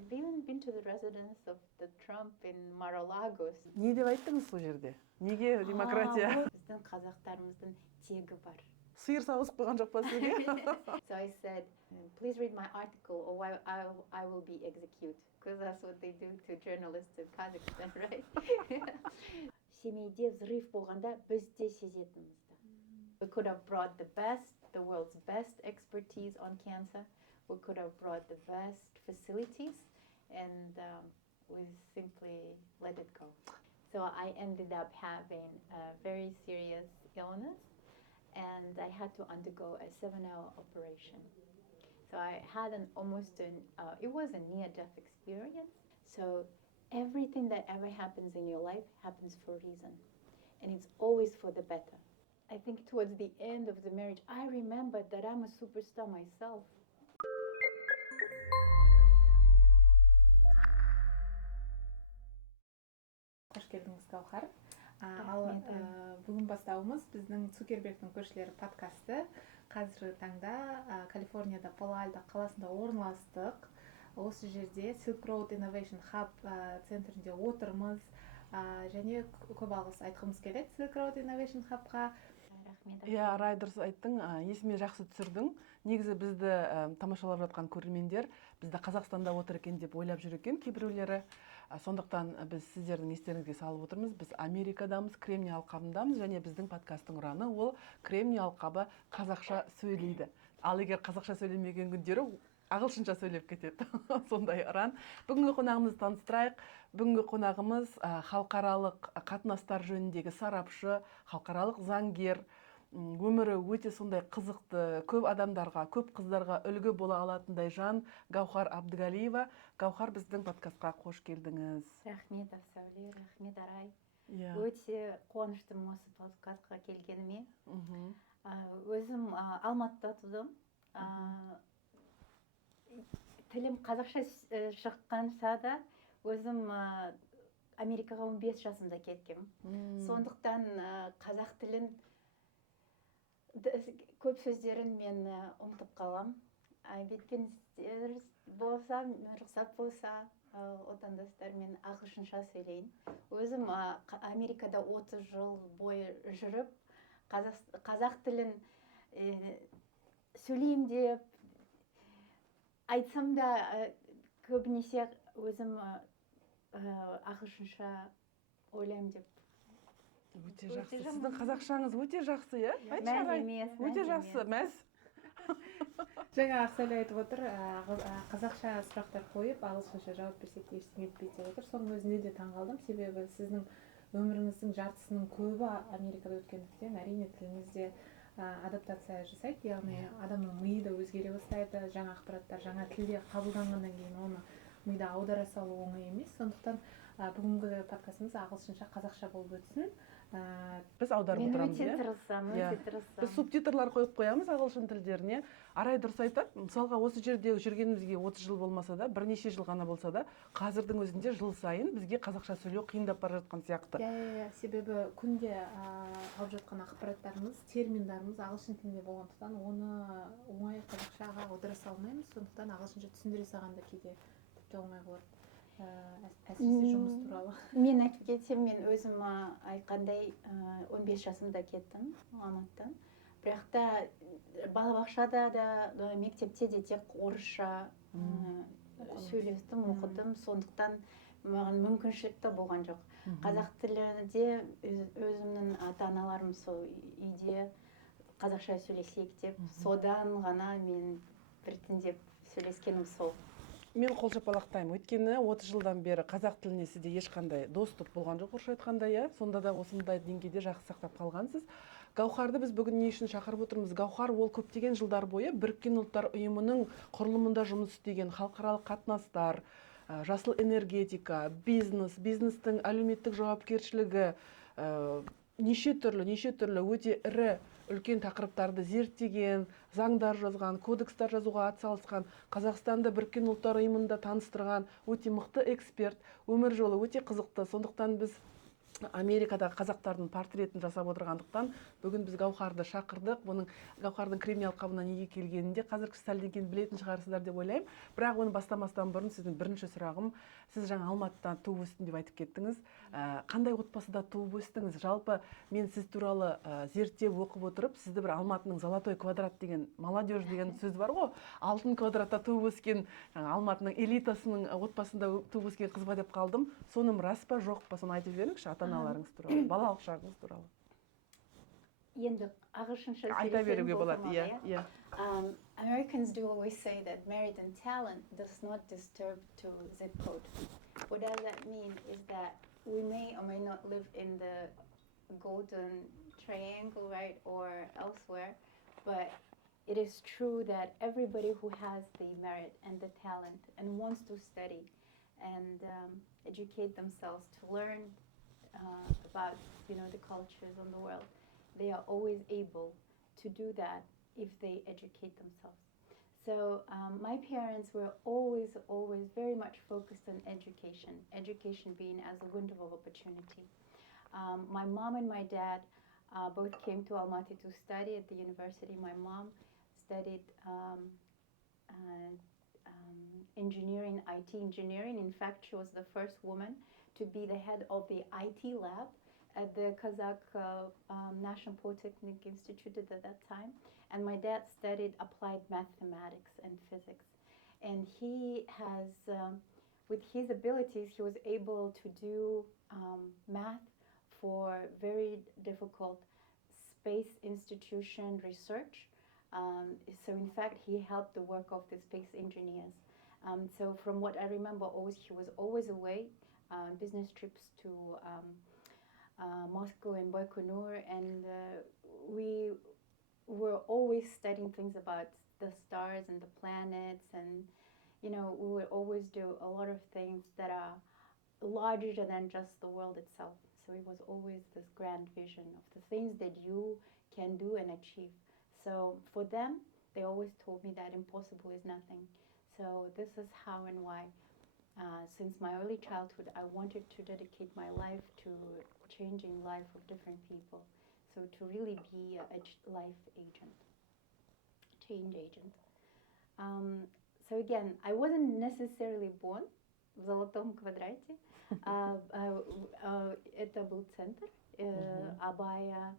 I've even been to the residence of the Trump in Mar-a-Lago. Не деп айттыңыз сол жерде? Неге демократия? Біздің қазақтарымыздың тегі бар. Сиыр сауысып қойған жоқ па сізге? So I said, please read my article or I will be executed. Because that's what they do to journalists in Kazakhstan, right? Семейде взрыв болғанда біз де сезетінімізді. We could have brought the world's best expertise on cancer. We could have brought the best facilities, and we simply let it go. So I ended up having a very serious illness, and I had to undergo a 7-hour operation. So I had it was a near-death experience. So everything that ever happens in your life happens for a reason, and it's always for the better. I think towards the end of the marriage, I remembered that I'm a superstar myself. Қош келдіңіз, Гаухар. Ал бүгін бастауымыз біздің Цукербергтің көршілері подкасты. Қазіргі таңда Калифорнияда Пало-Альто қаласында орналастық. Осы жерде Silk Road Innovation Hub центрінде отырмыз. Және көп алғыс айтқымыз келеді Silk Road Innovation Hub'ға. Иә, Рай, дұрыс айттың. Есіме жақсы түсірдің. Негізі бізді тамашалап жатқан көрермендер бізді Қазақстанда отыр екен деп ойлап жүр екен кейбіреулері. Сондықтан біз сіздердің естеріңізге салып отырмыз. Біз Америкадамыз, Кремний алқабындамыз, және біздің подкасттың ұраны ол Кремний алқабы қазақша сөйлейді. Ал егер қазақша сөйлемеген күндері ағылшынша сөйлеп кетеді. Сондай ұран. Бүгінгі қонағымызды таныстырайық. Бүгінгі қонағымыз халықаралық қатынастар жөніндегі сарапшы, халықаралық заңгер. Өмірі өте сондай қызықты, көп адамдарға, көп қыздарға үлгі бола алатындай жан Гаухар Абдыгалиева. Гаухар, біздің подкастқа қош келдіңіз. Рахмет, Сәуле, рахмет, Арай. Өте қуаныштымын осы подкастқа келгеніме. Өзім Алматыда тудым. Тілім қазақша шыққанша да өзім Америкаға 15 жасымда кеттім. Сондықтан қазақ тілін көп сөздерін мен ұмытып қалам. Бетпен болса, рұқсат болса, отандастармен ағылшынша сөйлейін. Өзім Америкада 30 жыл бойы жүріп, қазақ тілін сөйлейім деп айтсам да көбінесе өзім ағылшынша ойлаймын деп. Өте жақсы. Сіздің қазақшаңыз өте жақсы, иә? Мәз емес. Өте жақсы, мәз. Жаңа Ақсәлі айтып отыр, қазақша сұрақтар қойып, ағылшынша жауап берсек ештеңе етпейді деп отыр. Соның өзіне де таңғалдым, себебі сіздің өміріңіздің жартысының көбі Америкада өткендіктен, әрине тіліңізде адаптация жасайды, яғни адамның миы да өзгере бастайды, жаңа ақпараттар жаңа тілде қабылданғаннан кейін оны мида аудара салу оңай емес. Сондықтан бүгінгі подкастымыз ағылшынша қазақша болып өтсін. Біз аударып отырамыз. Мен өте тырысамын. Біз субтитрлар қойып қоямыз ағылшын тілдеріне. Арай дұрыс айтады. Мысалға осы жерде жүргенімізге 30 жыл болмаса да, бірнеше жыл ғана болса да, қазірдің өзінде жыл сайын бізге қазақша сөйлеу қиындап бара жатқан сияқты. Себебі күнде алып жатқан ақпараттарымыз, терминдарымыз ағылшын тілінде болғандықтан оны оңай қазақшаға аудара салмаймыз. Сондықтан ағылшынша түсіндіре салғанда кейде тіпті оңай болады. Әсіресе жұмыс туралы. Мен айтып кетсем, мен өзім айтқандай 15 жасымда кеттім Алматыдан. Бірақ та балабақшада да, мектепте де тек орысша сөйлестім, оқыдым. Сондықтан маған мүмкіншілікті болған жоқ. Қазақ тілінде өзімнің ата-аналарым сол үйде қазақша сөйлесейік деп, содан ғана мен біртіндеп сөйлескенім сол. Мен қол шапалақтаймын. Өйткені 30 жылдан бері қазақ тіліне сізде ешқандай доступ болған жоқ, орысша айтқанда, иә. Сонда да осындай деңгейде жақсы сақтап қалғансыз. Гаухарды біз бүгін не үшін шақырып отырмыз? Гаухар ол көптеген жылдар бойы Біріккен ұлттар ұйымының құрылымында жұмыс істеген халықаралық қатынастар, жасыл энергетика, бизнестің әлеуметтік жауапкершілігі, неше түрлі өте ірі үлкен тақырыптарды зерттеген, заңдар жазған, кодекстар жазуға атсалысқан, Қазақстанды Біріккен ұлттар ұйымында таныстырған өте мықты эксперт, өмір жолы өте қызықты. Сондықтан біз Америкадағы қазақтардың портретін жасап отырғандықтан бүгін біз Гаухарды шақырдық. Оның Гаухардың кремниялық қабына неге келгенінде қазір сәлден кейін білетін шығарсыздар деп ойлаймын. Бірақ оны бастамастан бұрын сіздің бірінші сұрағым, сіз жаңа Алматыдан туып өстім деп айтып кеттіңіз. Қандай отбасыда туып өстіңіз? Жалпы мен сіз туралы зерттеп оқып отырып, сізді бір Алматының золотой квадрат деген, молодежь деген сөз бар ғой. Алтын квадратта туып өскен, Алматының элитасының отбасында туып өскен қыз ба деп қалдым. Соным рас па, жоқ па, соны айтып жіберіңізші ата-аналарыңыз туралы, балалық шағыңыз туралы. Енді ағылшынша айта беруге болады. Иә. Americans do always say that merit and talent does not disturb to zip code. What does that mean is that we may or may not live in the golden triangle, right, or elsewhere, but it is true that everybody who has the merit and the talent and wants to study and educate themselves to learn about, the cultures of the world, they are always able to do that if they educate themselves. So my parents were always very much focused on education being as a window of opportunity. My mom and my dad both came to Almaty to study at the university. My mom studied engineering, IT engineering. In fact, she was the first woman to be the head of the IT lab at the Kazakh National Polytechnic Institute at that time. And my dad studied applied mathematics and physics. And he has, with his abilities, he was able to do math for very difficult space institution research. So in fact, he helped the work of the space engineers. So from what I remember, he was always away, business trips to Moscow and Baikonur, and we were always studying things about the stars and the planets, and we would always do a lot of things that are larger than just the world itself. So it was always this grand vision of the things that you can do and achieve. So for them, they always told me that impossible is nothing. So this is how and why, since my early childhood, I wanted to dedicate my life to changing life of different people. So to really be a life agent, change agent. So again, I wasn't necessarily born в золотом квадрате. Это был центр Абая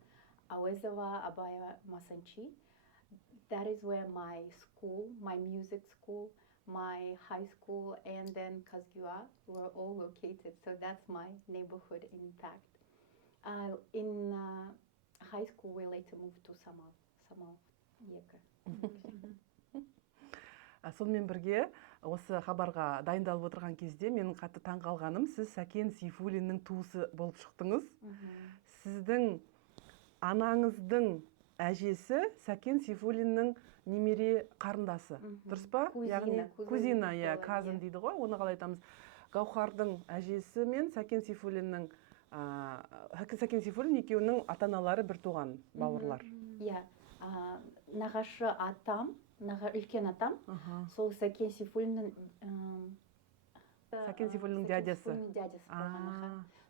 Ауэзова, Абая Масанчи. That is where my school, my music school, my high school, and then Kazgua were all located. So that's my neighborhood, in fact. In high school, we later moved to Самал, екі. Сонымен бірге, осы хабарға дайындалып отырған кезде менің қатты таң қалғаным, сіз Сәкен Сейфуллиннің туысы болып шықтыңыз. Сіздің анаңыздың әжесі Сәкен Сейфуллиннің немере қарындасы. Дұрыс па? Кузина, казын дейді ғой, оны қалай айтамыз. Гаухардың әжесі мен Сәкен Сейфуллиннің Сәкен Сейфуллин екеуінің ата-аналары бір туған бауырлар. Иә, нағашы атам, үлкен атам, сол Сәкен Сейфуллиннің дядесі.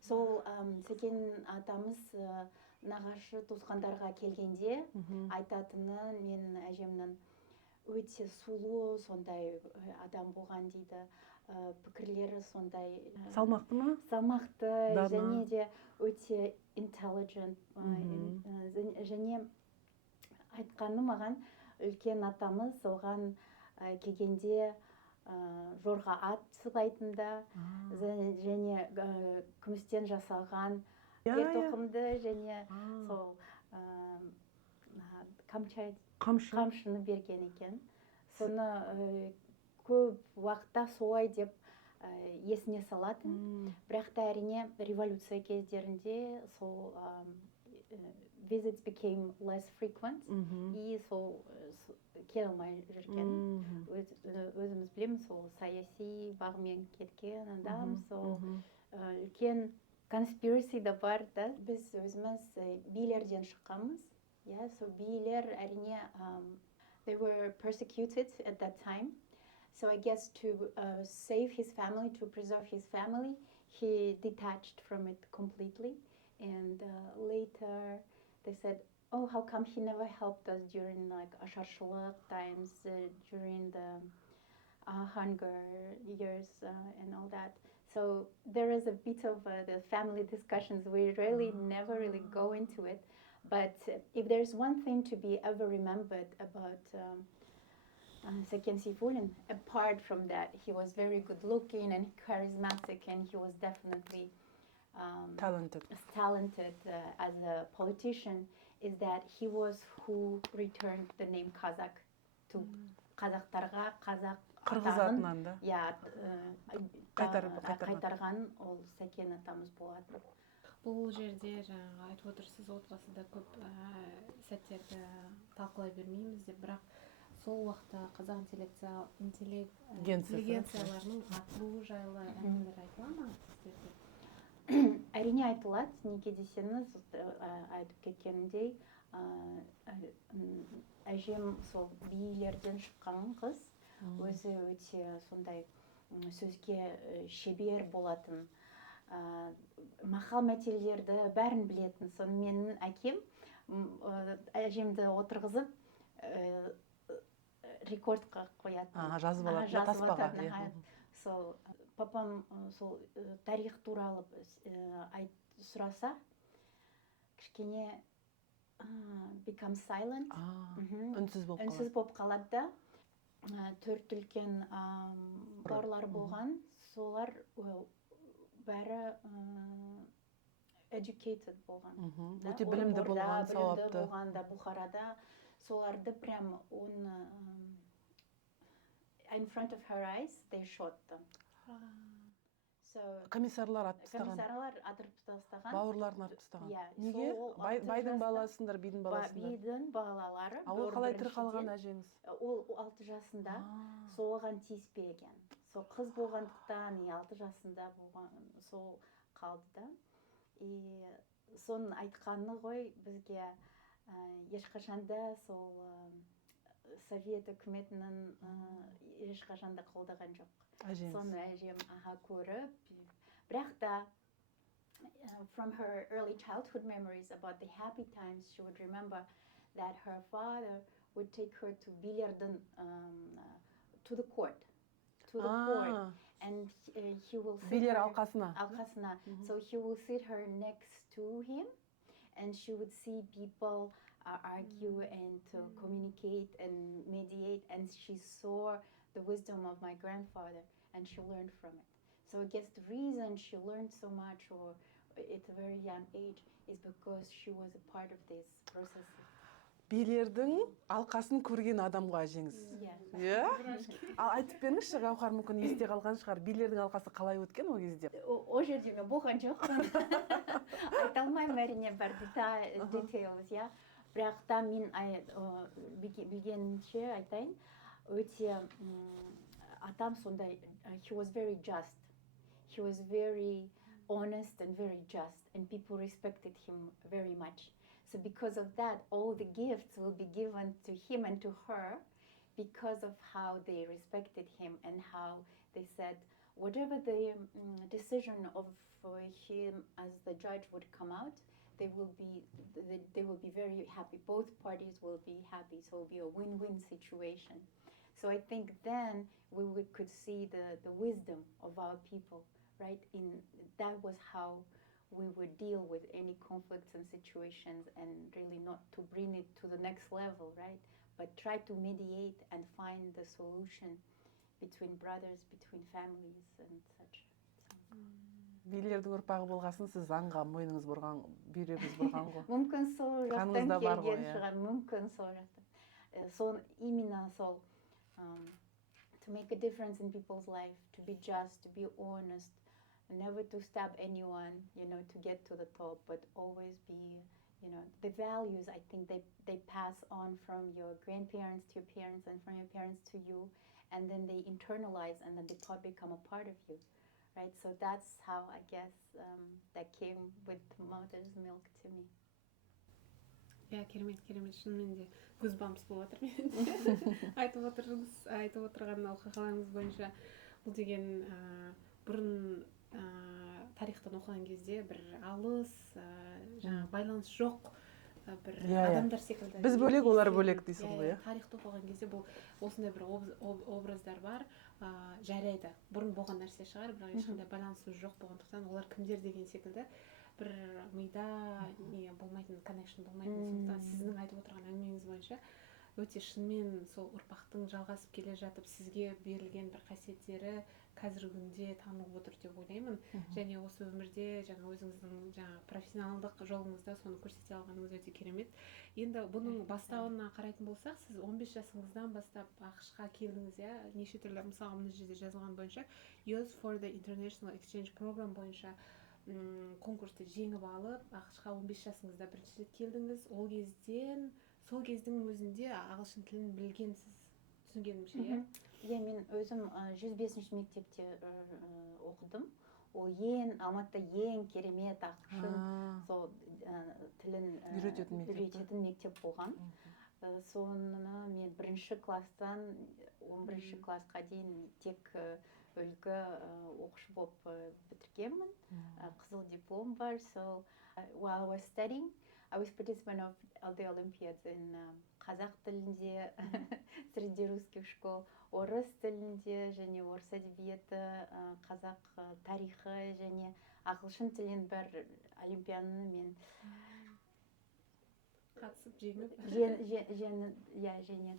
Сол Сәкен атамыз нағашы туысқандарға келгенде айтатыны, мен әжемнің өте сұлу сондай адам болған дейді. Пікірлері сондай салмақты ма? Салмақты, және де өте intelligent, және айтқаны маған үлкен атамыз оған келгенде жорға ат сыйлайтын да, және күмістен жасалған тоқымды, және сол қамшыны берген екен. Соны көп уақытта солай деп есіне салатын. Бірақ та әрине революция кездерінде сол visits became less frequent, и сол келе алмай жүрген. Өзіміз білеміз, сол саяси бағымен кеткен адам, сол үлкен conspiracy да бар да. Біз өзіміз билерден шыққанбыз. Сол билер әрине they were persecuted at that time. So I guess to save his family, to preserve his family, he detached from it completely. And later they said, oh, how come he never helped us during like ашаршылық times, during the hunger years and all that. So there is a bit of the family discussions. We really never really go into it. But if there's one thing to be ever remembered about Сәкен Сейфуллин, apart from that, he was very good looking and charismatic, and he was definitely talented as a politician, is that he was who returned the name Kazakh to қазақтарға қазақ қырғыз атынан да қайтарған ол Сәкен атамыз болатын. Бұл жерде жаңағы айтып отырсыз, отбасыда көп сәттерді талқылай бермейміз деп, бірақ сол уақытта қазақ интеллигенцияларының атылуы жайлы әңгімелер айтыла ма сіздерде? Әрине айтылады. Неге десеңіз, айтып кеткенімдей, әжем сол билерден шыққан қыз, өзі өте сондай сөзге шебер болатын, мақал мәтелдерді бәрін білетін. Соны менің әкем әжемді отырғызып рекордқа қоятын. Жазып алатын, таспаға. Сол папам сол тарих туралы сұраса, кішкене become silent, үнсіз болып қалады да. Төрт үлкен бауырлар болған, солар бәрі educated болған. Өте білімді болған, сауапты болған да, Бұхарада. Соларды прям in front of her eyes, they shot them. Комиссарлар атып тастаған. Бауырларын атып тастаған. Неге? Байдың баласындар, бидің баласындар. Бидің балалары. Ол қалай тірі қалған әжеңіз? Ол 6 жасында соған тиіспеген. Сол қыз болғандықтан 6 жасында болған, сол қалды да. Соның айтқаны ғой бізге ешқашанда сол Совет үкіметінің ешқашанда қолдаған жоқ. Соны әжем көріп, бірақ та from her early childhood memories about the happy times, she would remember that her father would take her to billiardın to the court, and he will sit бильярд алқасына. So he will sit her next to him, and she would see people argue and to communicate and mediate, and she saw the wisdom of my grandfather, and she learned from it. So I guess the reason she learned so much or at a very young age is because she was a part of this process. Билердің алқасын көрген адамға әжеңіз. Иә? Ал айтып беріңізші, Гауһар мүмкін есте қалған шығар. Билердің алқасы қалай өткен ол кезде? О жерде мен болған жоқпын. Айта алмаймын әрине бар details, иә. Бірақ та мен білгенше айтайын, өте атам сондай, he was very just. He was very honest and very just, and people respected him very much. So because of that, all the gifts will be given to him and to her because of how they respected him and how they said, whatever the decision of him as the judge would come out, they will be very happy. Both parties will be happy, so it will be a win-win situation. So I think then we could see the wisdom of our people, right? That was how we would deal with any conflicts and situations, and really not to bring it to the next level, right? But try to mediate and find the solution between brothers, between families and such. Билердің ұрпағы болғасын, сіз заңға мойныңыз бұрған, бүйрегіңіз бұрған ғой. Мүмкін сол жақтан келген шығар, мүмкін сол жақтан. Сол именно сол to make a difference in people's life, to be just, to be honest, never to stab anyone, to get to the top, but always be, the values, I think they pass on from your grandparents to your parents and from your parents to you, and then they internalize and then they become a part of you, right? So that's how I guess that came with mother's milk to me. иә, керемет, шынымен де гузбампс болып жатыр менде. айтып отырған оқиғаларыңыз бойынша бұл деген бұрын тарихтан оқыған кезде бір алыс жаңағы байланыс жоқ бір адамдар секілді. Біз бөлек, олар бөлек дейсіз ғой, тарихты оқыған кезде бұл осындай бір образдар бар, жарайды. Бұрын болған нәрсе шығар, бірақ ешқандай байланысы жоқ болғандықтан олар кімдер деген секілді бір мида не болмайтын, коннекшн болмайтын. Сондықтан сіздің айтып отырған әңгімеңіз бойынша өте шынымен сол ұрпақтың жалғасып келе жатып сізге берілген бір қасиеттері қазіргі күнде танылып отыр деп ойлаймын. Және осы өмірде жаңа өзіңіздің жаңа профессионалдық жолыңызда соны көрсете алғаныңыз өте керемет. Енді бұның бастауына қарайтын болсақ, сіз 15 жасыңыздан бастап ақш-қа келдіңіз, неше түрлі, мысалы мына жерде жазылған бойынша Youth for the International Exchange Program бойынша конкурсты жеңіп алып, ақш-қа 15 жасыңызда бірінші рет келдіңіз. Сол кездің өзінде ағылшын тілін білгенсіз, түсінгенімше, иә, мен өзім 105-ші мектепте оқыдым. Ол Алматыда ең керемет ағылшын сол тілін үйрететін мектеп болған. Соны мен 1-ші класстан 11-ші классқа дейін тек үлгі оқушы болып бітіргенмін. Қызыл диплом бар. So while I was studying, I was participant of the Olympiads in Қазақ тілінде, среди русских школ, орыс тілінде және орыс әдебиеті, қазақ тарихы және ағылшын тілін бір олимпиаданы мен қатысып жеңіп жеңедім.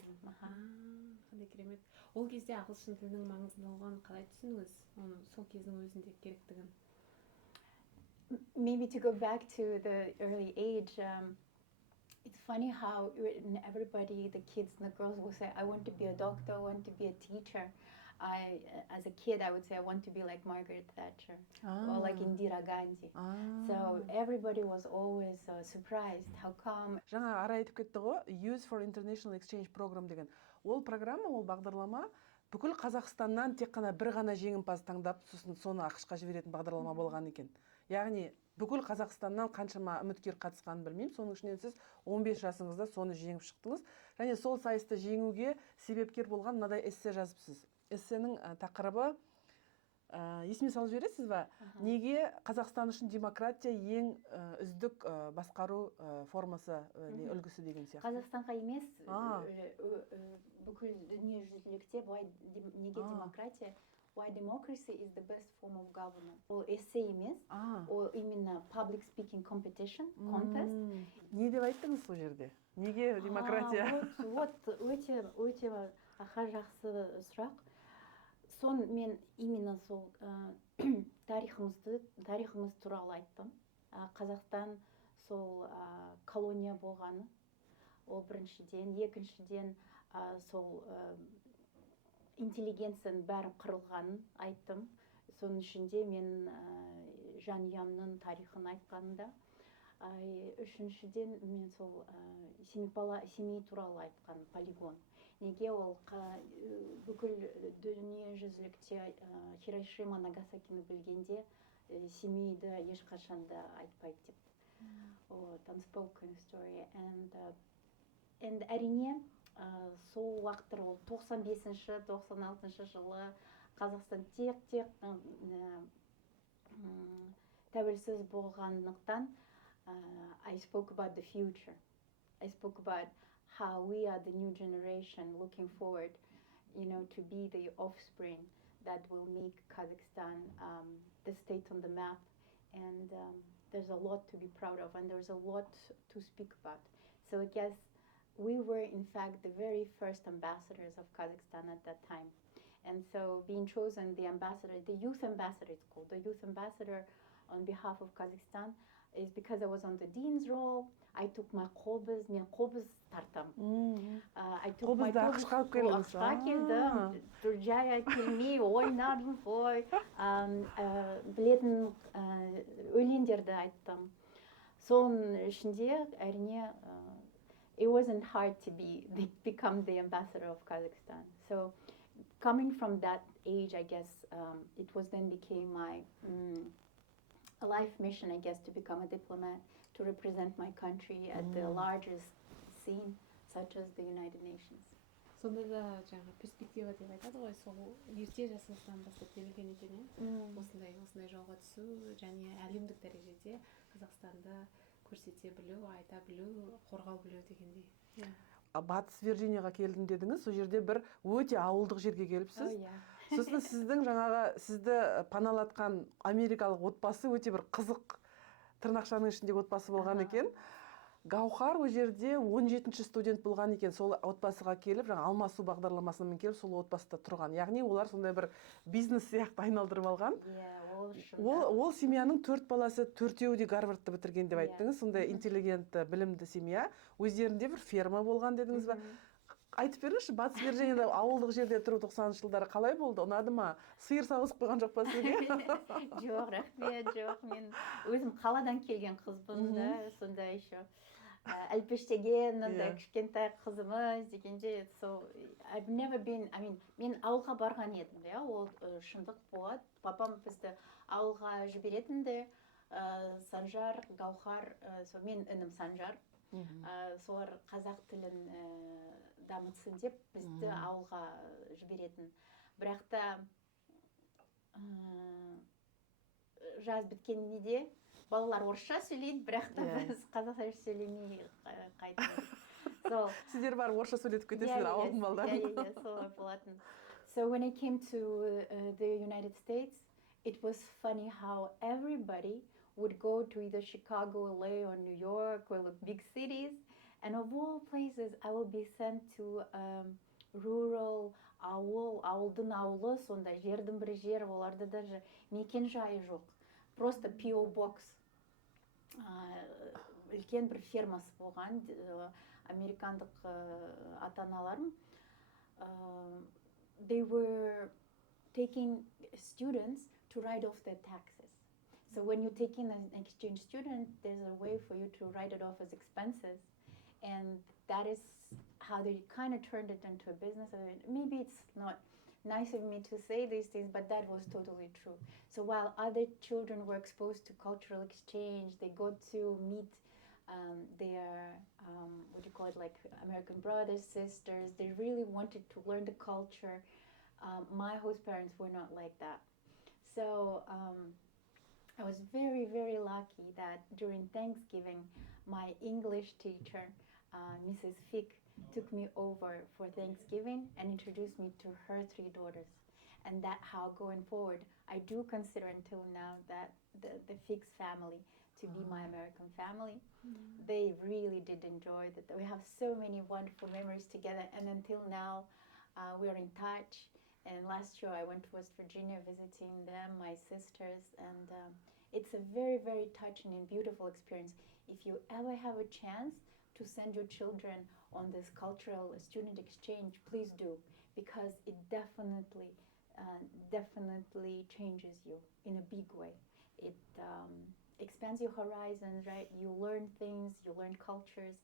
Қандай керемет. Ол кезде ағылшын тілінің маңыздылығын қалай түсіндіңіз? Оны сол кездің өзінде керектігін. Maybe to go back to the early age, it's funny how everybody, the kids and the girls will say, I want to be a doctor, I want to be a teacher. As a kid, I would say I want to be like Margaret Thatcher or like Indira Gandhi. So everybody was always surprised. How come? Жаңа ара айтып кетті ғой, Youth for International Exchange Program деген. Ол программа, ол бағдарлама бүкіл Қазақстаннан тек қана бір ғана жеңімпаз таңдап, соны ақш-қа жіберетін бағдарлама болған екен. Яғни бүкіл Қазақстаннан қаншама үміткер қатысқанын білмеймін. Соның ішінен сіз 15 жасыңызда соны жеңіп шықтыңыз. Және сол сайысты жеңуге себепкер болған мынадай эссе жазыпсыз. Эссенің тақырыбы есіме салып жібересіз бе? Неге Қазақстан үшін демократия ең үздік басқару формасы, үлгісі деген сияқты? Қазақстанға емес, бүкіл дүниежүзілікте неге демократия? Why democracy is the best form of government. Ол эссе емес, ол именно public speaking competition, contest. Не деп айттыңыз сол жерде? Неге демократия? Өте жақсы сұрақ. Сон мен именно сол тарихымыз туралы айттым. Қазақстан сол колония болғаны, ол біріншіден, екіншіден сол интеллигенцияның бәрі қырылғанын айттым. Соның ішінде мен жанұямның тарихын айтқанымда. Үшіншіден мен сол Семей туралы айтқан полигон. Неге ол бүкіл дүниежүзілікте Хиросима, Нагасакині білгенде Семейді ешқашан да айтпайды деп. Unspoken story. And әрине сол уақыттар ол 95-96 жылы Қазақстан тек тәуелсіз болғандықтан I spoke about the future. I spoke about how we are the new generation looking forward, to be the offspring that will make Kazakhstan the state on the map. And there's a lot to be proud of, and there's a lot to speak about. So I guess we were, in fact, the very first ambassadors of Kazakhstan at that time. And so being chosen the ambassador, the youth ambassador it's called, the youth ambassador on behalf of Kazakhstan is because I was on the dean's role. I took my qobuz, мен qobuz тартам. I took my qobuz ақшқа келдім. Жай келмей ойнадым ғой. Білетін өлеңдерді айттым. Соның ішінде әрине it wasn't hard to become the ambassador of Kazakhstan. So coming from that age, I guess it was then became my a life mission, I guess, to become a diplomat, to represent my country at the largest scene, such as the United Nations. Сонда да жаңағы перспектива деп айтады ғой, сол ерте жасыңыздан бастап берген екен, осындай жолға түсу және әлемдік дәрежеде Қазақстанды көрсете білу, айта білу, қорғау білу дегендей. Батыс Вирджинияға келдім дедіңіз, сол жерде бір өте ауылдық жерге келіпсіз. Сосын сіздің жаңағы сізді паналатқан америкалық отбасы өте бір қызық тырнақшаның ішіндегі отбасы болған екен. Гаухар ол жерде 17-ші студент болған екен, сол отбасыға келіп, жаңа алмасу бағдарламасымен келіп, сол отбасыда тұрған. Яғни олар сондай бір бизнес сияқты айналдырып алған. Ол семьяның 4 баласы, 4-еуі де Гарвардты бітірген деп айттыңыз. Сондай интеллигентті, білімді семья. Өздерінде бір ферма болған дедіңіз ба? Айтып беріңізші, Батыс Вирджинияда ауылдық жерде тұру 90-шы жылдары қалай болды? Ұнады ма? Сиыр сауғызып қойған жоқ па сізге? Жоқ, рахмет, жоқ. Мен өзім қаладан келген қызбын да, сонда еще әлпештеген, кішкентай қызымыз дегенде, so I've never been, мен ауылға барған едім, ол шындық болады. Папам бізді ауылға жіберетінді, Санжар, Гаухар, мен інім Санжар, солар қазақ тілін дамытсын деп бізді ауылға жіберетін. Бірақ та жаз біткеніне де балалар орысша сөйлейді, бірақ та біз қазақша сөйлемей қайтамыз. Сіздер бар орысша сөйлетіп кетесіздер ауылдың балаларын. Солай болатын. So when I came to the United States, it was funny how everybody would go to either Chicago, LA, or New York, or the big cities, and of all places, I will be sent to rural ауылдың ауылы, сонда жердің бір жер, оларда даже мекен жайы жоқ. Просто P.O. Box. Үлкен бір фермасы болған, американдық ата-аналарым. They were taking students to write off their taxes. So when you take in an exchange student, there's a way for you to write it off as expenses. And that is how they kind of turned it into a business. Maybe it's not nice of me to say these things, but that was totally true. So while other children were exposed to cultural exchange, they got to meet their, what do you call it, like American brothers, sisters. They really wanted to learn the culture. My host parents were not like that. So I was very, very lucky that during Thanksgiving, my English teacher, Mrs. Fick, took me over for Thanksgiving and introduced me to her 3 daughters. And that how going forward, I do consider until now that the Fick's family to be my American family. They really did enjoy that. We have so many wonderful memories together, and until now, we're in touch. And last year I went to West Virginia visiting them, my sisters, and it's a very, very touching and beautiful experience. If you ever have a chance to send your children on this cultural student exchange, please do, because it definitely changes you in a big way. It expands your horizons, right? You learn things, you learn cultures.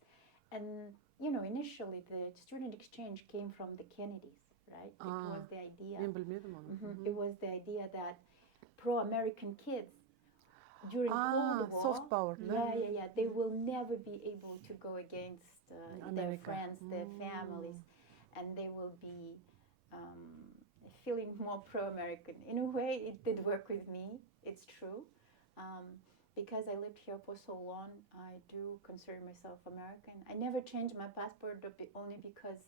And, you know, initially the student exchange came from the Kennedys, right? It was the idea. It was the idea that pro-American kids during Cold War, soft power. They will never be able to go against their friends, their families, and they will be feeling more pro-American. In a way, it did work with me. It's true. Because I lived here for so long, I do consider myself American. I never changed my passport only because,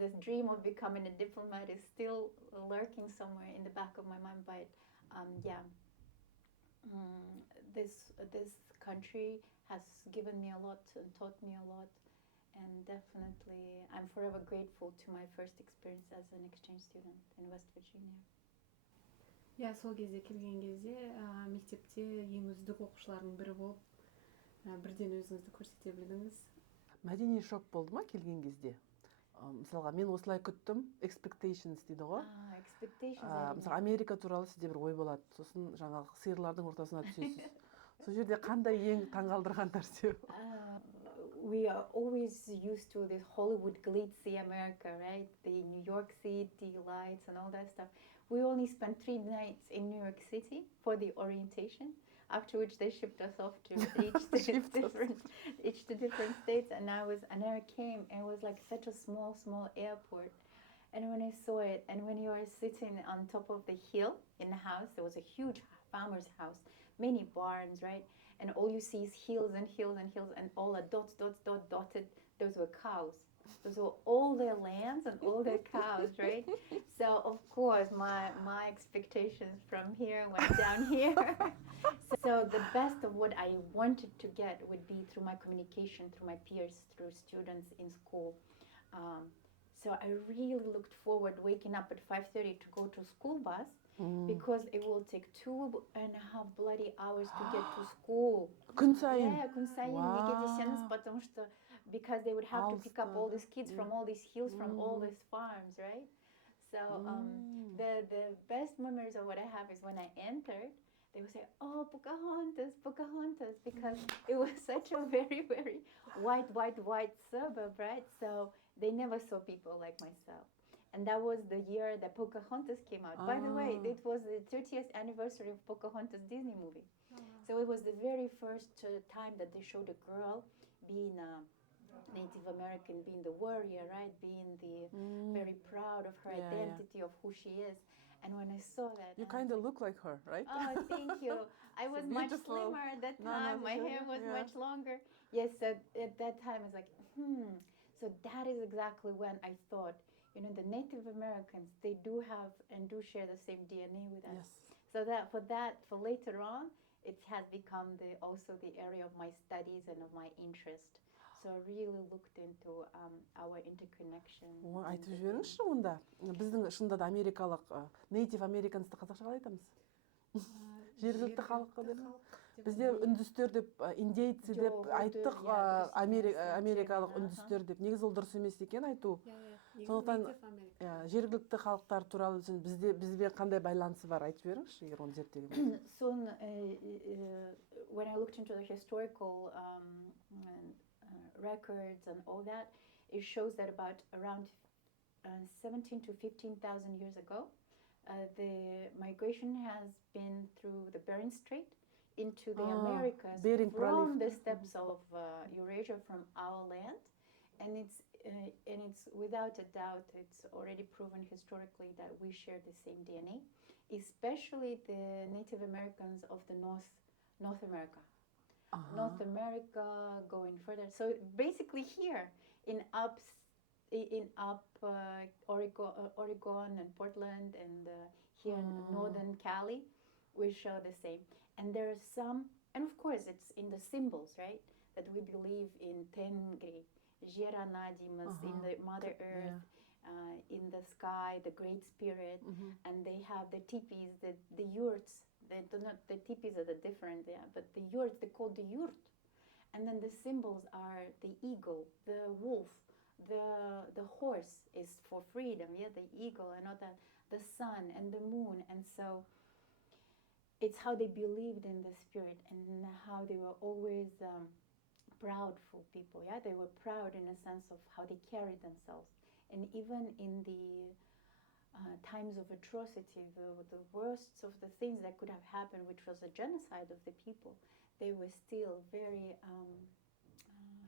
this dream of becoming a diplomat is still lurking somewhere in the back of my mind. But this country has given me a lot and taught me a lot. And definitely, I'm forever grateful to my first experience as an exchange student in West Virginia. Сол кезде келген кезде мектепте ең үздік оқушылардың бірі болып, бірден өзіңізді көрсете білдіңіз. Мәдени шок болды ма келген кезде? Мысалға, мен осылай күттім, expectations дейді ғой. Мысалы, Америка туралы сізде бір ой болады. Сосын жаңағы сиырлардың ортасына түсесіз. Сол жерде қандай ең таңғалдырған нәрсе? We are always used to this Hollywood glitzy America, right? The New York City lights and all that stuff. We only spent 3 nights in New York City for the orientation, after which they shipped us off to each to different states. And I came, and it was like such a small airport. And when I saw it, and when you are sitting on top of the hill in the house, there was a huge farmer's house, many barns, right? And all you see is hills and hills and hills, and all the dotted, those were cows. Those were all their lands and all their cows, right? So of course my expectations from here went down here. So the best of what I wanted to get would be through my communication, through my peers, through students in school. So I really looked forward waking up at 5:30 to go to school bus, because it will take 2.5 bloody hours to get to school. Күн сайын. Yeah, күн сайын. Неге десеңіз, потому что because they would have to pick up all these kids from all these hills, from all these farms, right? So the best memories of what I have is when I entered, they would say, "Oh, Pocahontas, Pocahontas," because it was such a very, very white suburb, right? So they never saw people like myself. And that was the year that Pocahontas came out. By the way, it was the 30th anniversary of Pocahontas Disney movie. So it was the very first time that they showed a girl being a Native American, being the warrior, right? Being the very proud of her identity, of who she is. And when I saw that, You kind of look like her, right? Oh, thank you. I was much beautiful. slimmer at that time. My hair was much longer. Yes, at that time I was like, So that is exactly when I thought, you know, the Native Americans, they do have and do share the same DNA with us. Yes. So for later on, it has become also the area of my studies and of my interest. So I really looked into our interconnection. Айтып жіберіңізші онда. Біздің шынында да Америкалық, Native Americans'ты қазақша қалай айтамыз? Жергілікті халыққа деп. Бізде үндістер деп, индейцы деп айттық, Америкалық үндістер деп. Негізі ол дұрыс емес екен айту. Сондықтан жергілікті халықтар туралы бізбен қандай байланысы бар айтып жіберіңізші, егер оны зерттеген. So when I looked into the historical records and all that, it shows that around 17 to 15,000 years ago, the migration has been through the Bering Strait into the Americas from the steppes of Eurasia, from our land, and it's without a doubt, it's already proven historically that we share the same DNA, especially the Native Americans of the North America. North America, going further. So basically here in Oregon and Portland and here in northern Cali, we show the same. And there are some, and of course it's in the symbols, right? That we believe in Tengri, Jeranadimus, in the Mother Earth, in the sky, the Great Spirit, and they have the tipis, the yurts. The tipis are the different, but the yurts, they call the yurt. And then the symbols are the eagle, the wolf, the horse is for freedom, the eagle, and all that, the sun and the moon. And so it's how they believed in the spirit and how they were always proudful people. They were proud in a sense of how they carried themselves. And even in the times of atrocity, the worst of the things that could have happened, which was a genocide of the people, they were still very,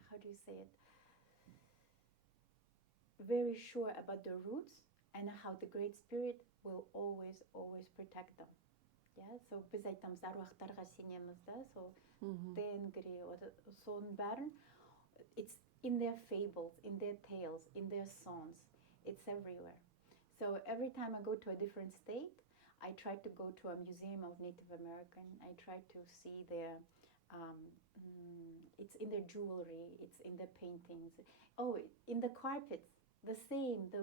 how do you say it, very sure about their roots and how the Great Spirit will always protect them. So біз айтамыз аруақтарға сенеміз да, so Тенгри, соның бәрін, it's in their fables, in their tales, in their songs, it's everywhere. So every time I go to a different state, I try to go to a museum of Native American. I try to see their, it's in their jewelry, it's in their paintings. Oh, in the carpets, the same, the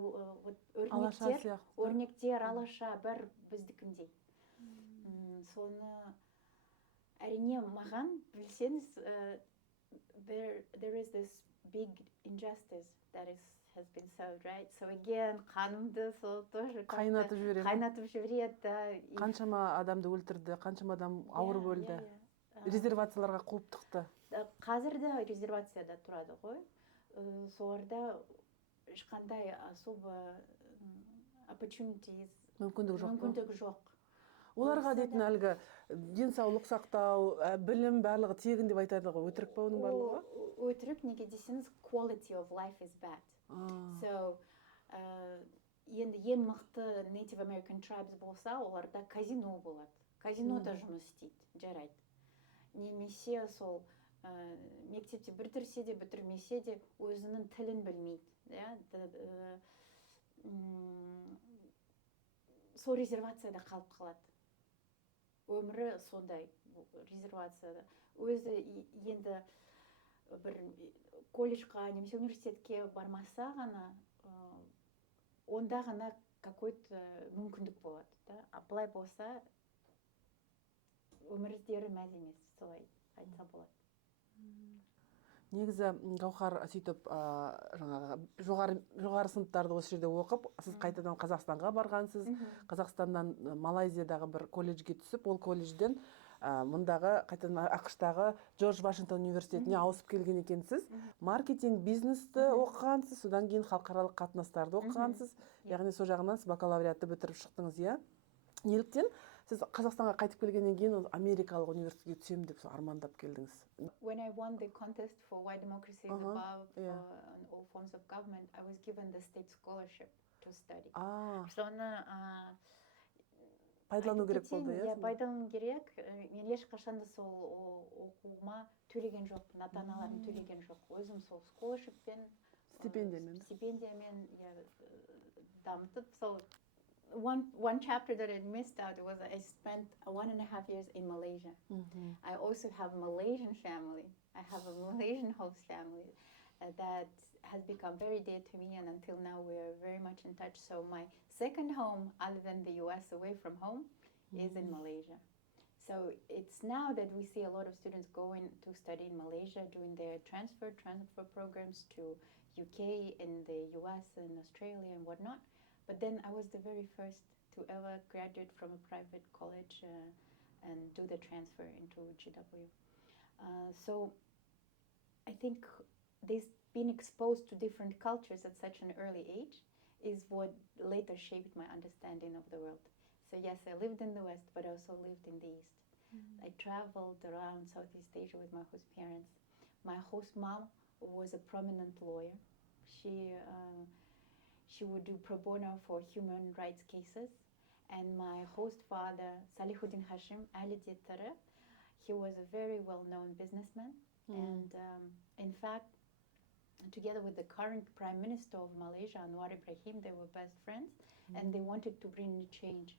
өрнектер, алаша, бір біздікіндей. Соны әрине маған білсеңіз, there is this big injustice that has been served, right? So again, қанымды сол тоже қайнатып жібереді. Қаншама адамды өлтірді, қаншама адам ауыр өлді. Резервацияларға қуып тықты. Қазір де резервацияда тұрады ғой. Соларда ешқандай особо opportunities мүмкіндігі жоқ. Оларға дейтін әлгі денсаулық сақтау, білім барлығы тегін деп айтады ғой, өтірік па оның барлығы? Өтірік, неге десеңіз, quality of life is bad. So, енді ең мықты Native American tribes болса, оларда казино болады. Казинода жұмыс істейді, жарайды. Немесе сол мектепте бітірсе де, бітірмесе де өзінің тілін білмейді. Сол резервацияда қалып қалады. Өмірі сондай резервацияда. Өзі енді бір колледжға немесе университетке бармаса ғана, онда ғана какой-то мүмкіндік болады. Былай болса, өміріздері мәз емес, солай айтса болады. Негізі Гаухар сөйтіп жоғары сыныптарды осы жерде оқып, сіз қайтадан Қазақстанға барғансыз. Қазақстаннан Малайзиядағы бір колледжге түсіп, ол колледжден мұндағы қайтадан ақш-тағы Джордж Вашингтон университетіне ауысып келген екенсіз. Маркетинг, бизнесті оқығансыз, содан кейін халықаралық қатынастарды оқығансыз. Яғни сол жағынан сіз бакалавриатты бітіріп шықтыңыз, иә? Неліктен сіз Қазақстанға қайтып келгеннен кейін Америкалық университетке түсем деп армандап келдіңіз? When I won the contest for why democracy is above all forms of government, I was given the state scholarship to study. Соны пайдалану керек болды, иә? Пайдалану керек. Мен ешқашан да сол оқуыма төлеген жоқпын, ата-аналарым төлеген жоқ. Өзім сол scholarshipпен, стипендиямен дамытып, сол one chapter that I missed out was I spent 1.5 years in Malaysia. I also have a Malaysian family. I have a Malaysian host family that has become very dear to me, and until now we are very much in touch. So my second home, other than the US, away from home, is in Malaysia. So it's now that we see a lot of students going to study in Malaysia, doing their transfer programs to UK, in the US and Australia and whatnot. But then I was the very first to ever graduate from a private college and do the transfer into GW. So I think this being exposed to different cultures at such an early age is what later shaped my understanding of the world. So yes, I lived in the West, but I also lived in the East. I traveled around Southeast Asia with my host parents. My host mom was a prominent lawyer. She would do pro bono for human rights cases. And my host father, Salihuddin Hashim, Ali Dittara, he was a very well-known businessman. And in fact, together with the current Prime Minister of Malaysia, Anwar Ibrahim, they were best friends. And they wanted to bring change,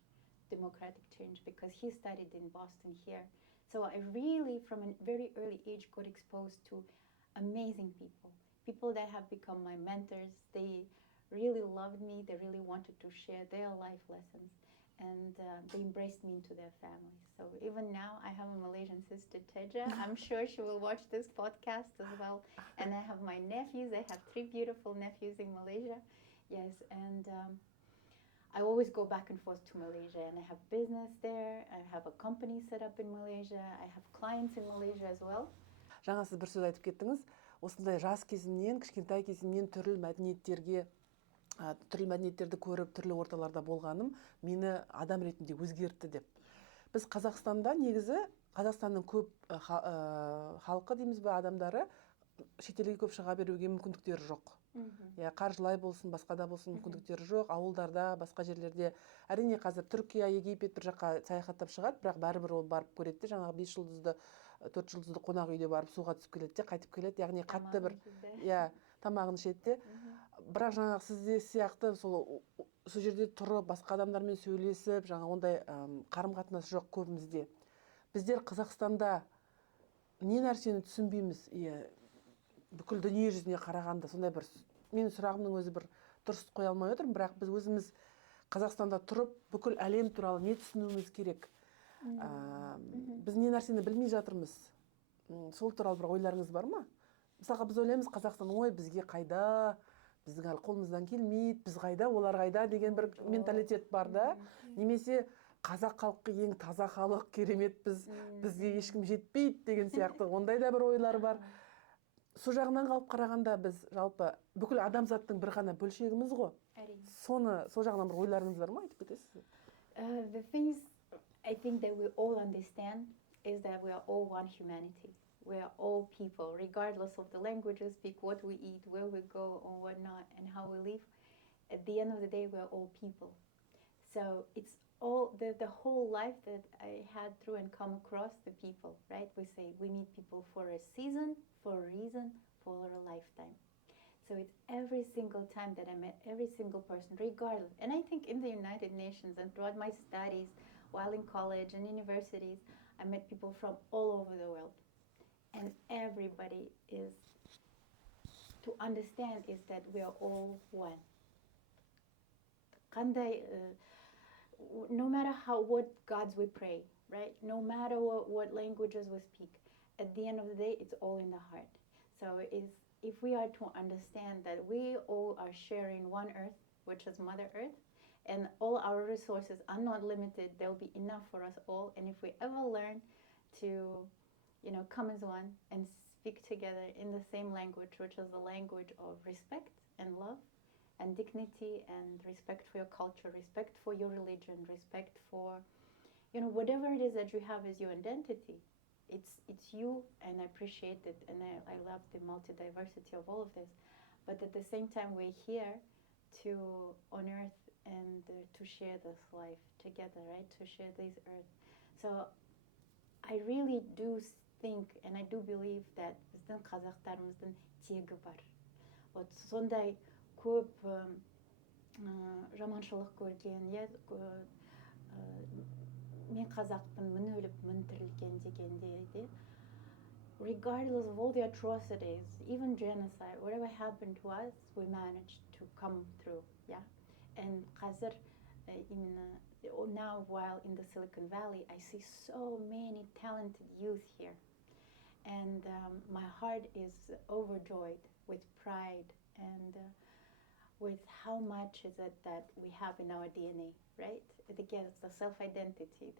democratic change, because he studied in Boston here. So I really, from a very early age, got exposed to amazing people that have become my mentors. They really loved me. They really wanted to share their life lessons, and they embraced me into their family. So even now, I have a Malaysian sister, Teja. I'm sure she will watch this podcast as well. And I have my nephews. I have 3 beautiful nephews in Malaysia. Yes, and I always go back and forth to Malaysia, and I have business there. I have a company set up in Malaysia. I have clients in Malaysia as well. Жаңа сіз бір сөз айтып кеттіңіз. Осындай жас кезімнен, кішкентай кезімнен түрлі мәдениеттерді көріп, түрлі орталарда болғаным мені адам ретінде өзгертті деп. Біз Қазақстанда негізі, Қазақстанның көп халқы дейміз бе, адамдары шетелге көп шыға беруге мүмкіндіктері жоқ. Қаржылай болсын, басқа да болсын мүмкіндіктері жоқ. Ауылдарда, басқа жерлерде. Әрине қазір Түркия, Египет бір жаққа саяхаттап шығады, бірақ бәрібір ол барып көреді де, жаңағы 5 жұлдызды, 4 жұлдызды қонақ үйде барып суға түсіп келеді де, қайтып келеді. Яғни қатты бір тамағын ішеді де. Бірақ жаңағы сізде сияқты сол жерде тұрып, басқа адамдармен сөйлесіп, жаңа ондай қарым-қатынас жоқ көбімізде. Біздер Қазақстанда не нәрсені түсінбейміз, бүкіл дүние жүзіне қарағанда, сондай бір, менің сұрағымның өзі бір дұрыс қоя алмай отырмын, бірақ біз өзіміз Қазақстанда тұрып, бүкіл әлем туралы не түсінуіміз керек? Біз не нәрсені білмей жатырмыз? Сол туралы бір ойларыңыз бар ма? Мысалға біз ойлаймыз, Қазақстан, ой, бізге қайда, біздің әлі қолымыздан келмейді, біз қайда, олар қайда деген бір менталитет бар да. Немесе Қазақ халқы ең таза халық, керемет, бізге ешкім жетпейді деген сияқты, ондай да бір ойлар бар. Сол жағынан қалып қарағанда біз жалпы бүкіл адамзаттың бір ғана бөлшегіміз ғой. әрине. Сол жағынан бір ойларыңыз бар ма, айтып кетесіз? The things I think that we all understand is that we are all one humanity. We are all people, regardless of the language we speak, what we eat, where we go, or whatnot, and how we live. At the end of the day, we are all people. So it's all the whole life that I had through and come across the people, right? We say we meet people for a season, for a reason, for a lifetime. So it's every single time that I met every single person, regardless. And I think in the United Nations and throughout my studies, while in college and universities, I met people from all over the world. And everybody is, to understand is that we are all one. No matter what gods we pray, right? No matter what languages we speak, at the end of the day, it's all in the heart. So if we are to understand that we all are sharing one earth, which is Mother Earth, and all our resources are not limited, there will be enough for us all. And if we ever learn to, come as one and speak together in the same language, which is the language of respect and love and dignity and respect for your culture, respect for your religion, respect for, whatever it is that you have as your identity. It's you, and I appreciate it, and I love the multi-diversity of all of this. But at the same time, we're here on earth and to share this life together, right? To share this earth. So I really do think, and I do believe that біздің қазақтарымыздың тегі бар. Вот сондай көп жаманшылық көрген, мен қазақпын, мін өліп, мін тірілген дегенде, regardless of all the atrocities, even genocide, whatever happened to us, we managed to come through, yeah. And қазір, now while in the Silicon Valley, I see so many talented youth here. And my heart is overjoyed with pride and with how much is it that we have in our DNA, right? Again, it's the self-identity,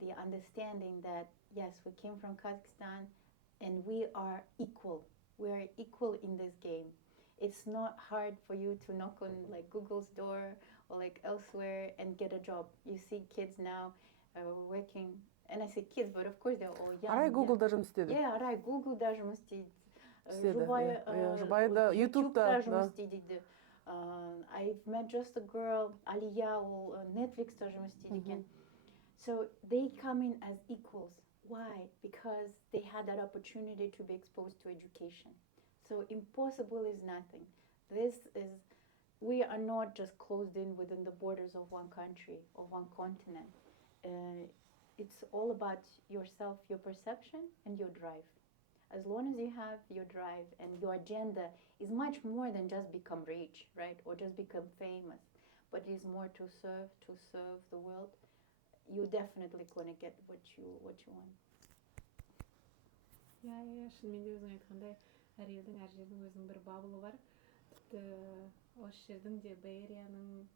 the understanding that, yes, we came from Kazakhstan and we are equal. We are equal in this game. It's not hard for you to knock on like Google's door or like elsewhere and get a job. You see kids now working, and I say kids, but of course they're all young. Арай Google'да жұмыс істеді. Yeah, Арай Google'да жұмыс істейді. Жұбайда, YouTube'да жұмыс істейді. I've met just a girl, Алия, ол Netflix'та жұмыс істейді екен. So they come in as equals. Why? Because they had that opportunity to be exposed to education. So impossible is nothing. We are not just closed in within the borders of one country or one continent. It's all about yourself, your perception, and your drive. As long as you have your drive and your agenda is much more than just become rich, right? Or just become famous, but is more to serve the world. You're definitely gonna get what you want. Yeah, шынымен де өзің айтқандай, әр елдің, әр жердің өзінің бір бабылы бар. Осы жердің де Бейрияның,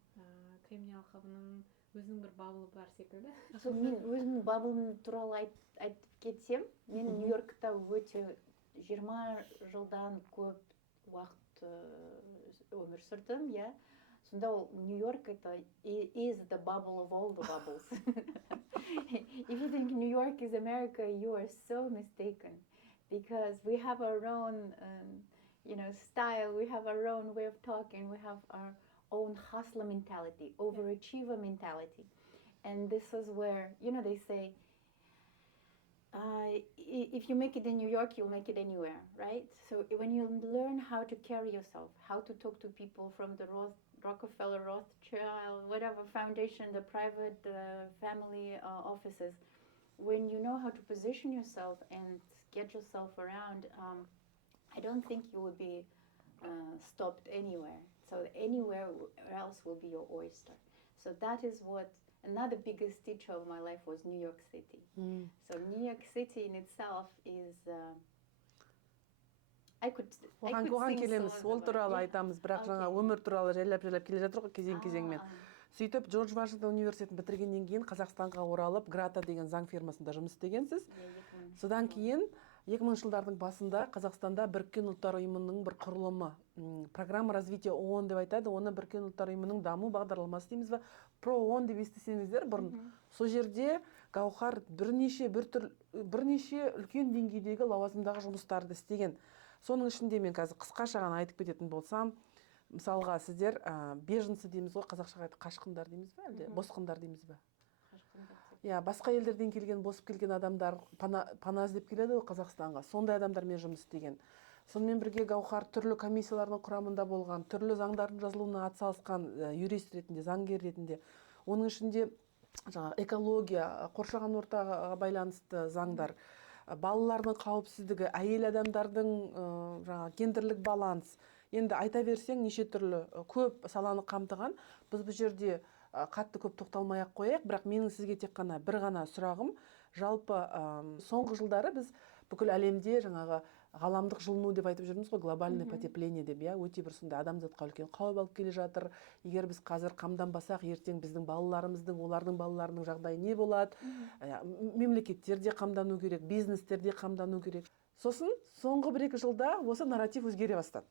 Кремний алқабының өзінің бір бабылы бар секілді. Мен өзімнің бабылым туралы айтып кетсем, мен Нью-Йоркта өте 20 жылдан көп уақыт өмір сүрдім, иә. Сонда ол Нью-Йорк is the bubble of all the bubbles. If you think New York is America, you are so mistaken. Because we have our own, style, we have our own way of talking, we have our own hustler mentality, overachiever mentality. And this is where, they say, if you make it in New York, you'll make it anywhere, right? So when you learn how to carry yourself, how to talk to people from the Rockefeller, Rothschild, whatever foundation, the private family offices, when you know how to position yourself and get yourself around, I don't think you will be stopped anywhere. So anywhere else will be your oyster. So that is what another biggest teacher of my life was New York City. So New York City in itself is Оған келеміз, ол туралы айтамыз, бірақ жаңа өмір туралы жайлап келе жатыр ғой кезең-кезеңмен. Сөйтіп, Джордж Вашингтон университетін бітіргеннен кейін Қазақстанға оралып, Грата деген заң фирмасында жұмыс істегенсіз. Содан кейін 2000 жылдардың басында Қазақстанда біріккен ұлттар ұйымының бір құрылымы, программа развития ООН деп айтады, оны біріккен ұлттар ұйымының даму бағдарламасы дейміз бе, про ООН деп естісеңіздер бұрын. Сол жерде Гаухар бірнеше үлкен деңгейдегі лауазымдағы жұмыстарды істеген. Соның ішінде мен қазір қысқаша ғана айтып кететін болсам, мысалға сіздер беженцы дейміз ғой, қазақшаға қашқындар дейміз бе, әлде босқындар дейміз бе? Иә, басқа елдерден келген, босып келген адамдар пана іздеп келеді ғой Қазақстанға. Сондай адамдармен жұмыс істеген. Сонымен бірге Гаухар түрлі комиссиялардың құрамында болған, түрлі заңдардың жазылуына атсалысқан юрист ретінде, заңгер ретінде. Оның ішінде экология, қоршаған ортаға байланысты заңдар, балалардың қауіпсіздігі, әйел адамдардың гендерлік баланс. Енді айта берсең неше түрлі көп саланы қамтыған. Біз бұл жерде қатты көп тоқталмай-ақ қояйық, бірақ менің сізге тек қана бір ғана сұрағым, жалпы соңғы жылдары біз бүкіл әлемде жаңағы ғаламдық жылыну деп айтып жүрміз ғой, глобальный потепление деп, өте бір сондай адамзатқа үлкен қауіп алып келе жатыр. Егер біз қазір қамданбасақ, ертең біздің балаларымыздың, олардың балаларының жағдайы не болады? Мемлекеттер де қамдану керек, бизнестер де қамдану керек. Сосын соңғы 1-2 жылда осы нарратив өзгере бастады.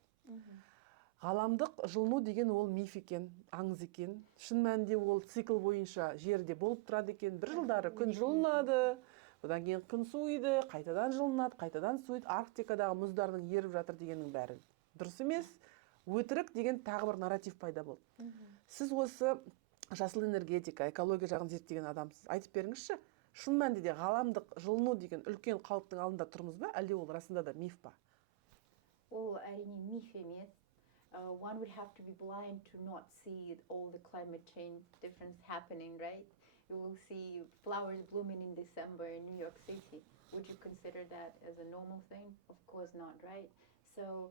Ғаламдық жылыну деген ол миф екен, аңыз екен. Шын мәнінде ол цикл бойынша жерде болып тұрады екен. Бір жылдары күн жылынады, одан кейін күн суиды, қайтадан жылынады, қайтадан суиды. Арктикадағы мұздардың еріп жатыр дегеннің бәрі дұрыс емес, өтірік деген тағы бір нарратив пайда болды. Сіз осы жасыл энергетика, экология жағын зерттеген адамсыз. Айтып беріңізші, шын мәнінде ғаламдық жылыну деген үлкен қауіптің алдында тұрмыз ба, әлде ол расында да миф па? Ол әрине миф емес. One would have to be blind to not see all the climate change difference happening, right? You will see flowers blooming in December in New York City. Would you consider that as a normal thing? Of course not, right? So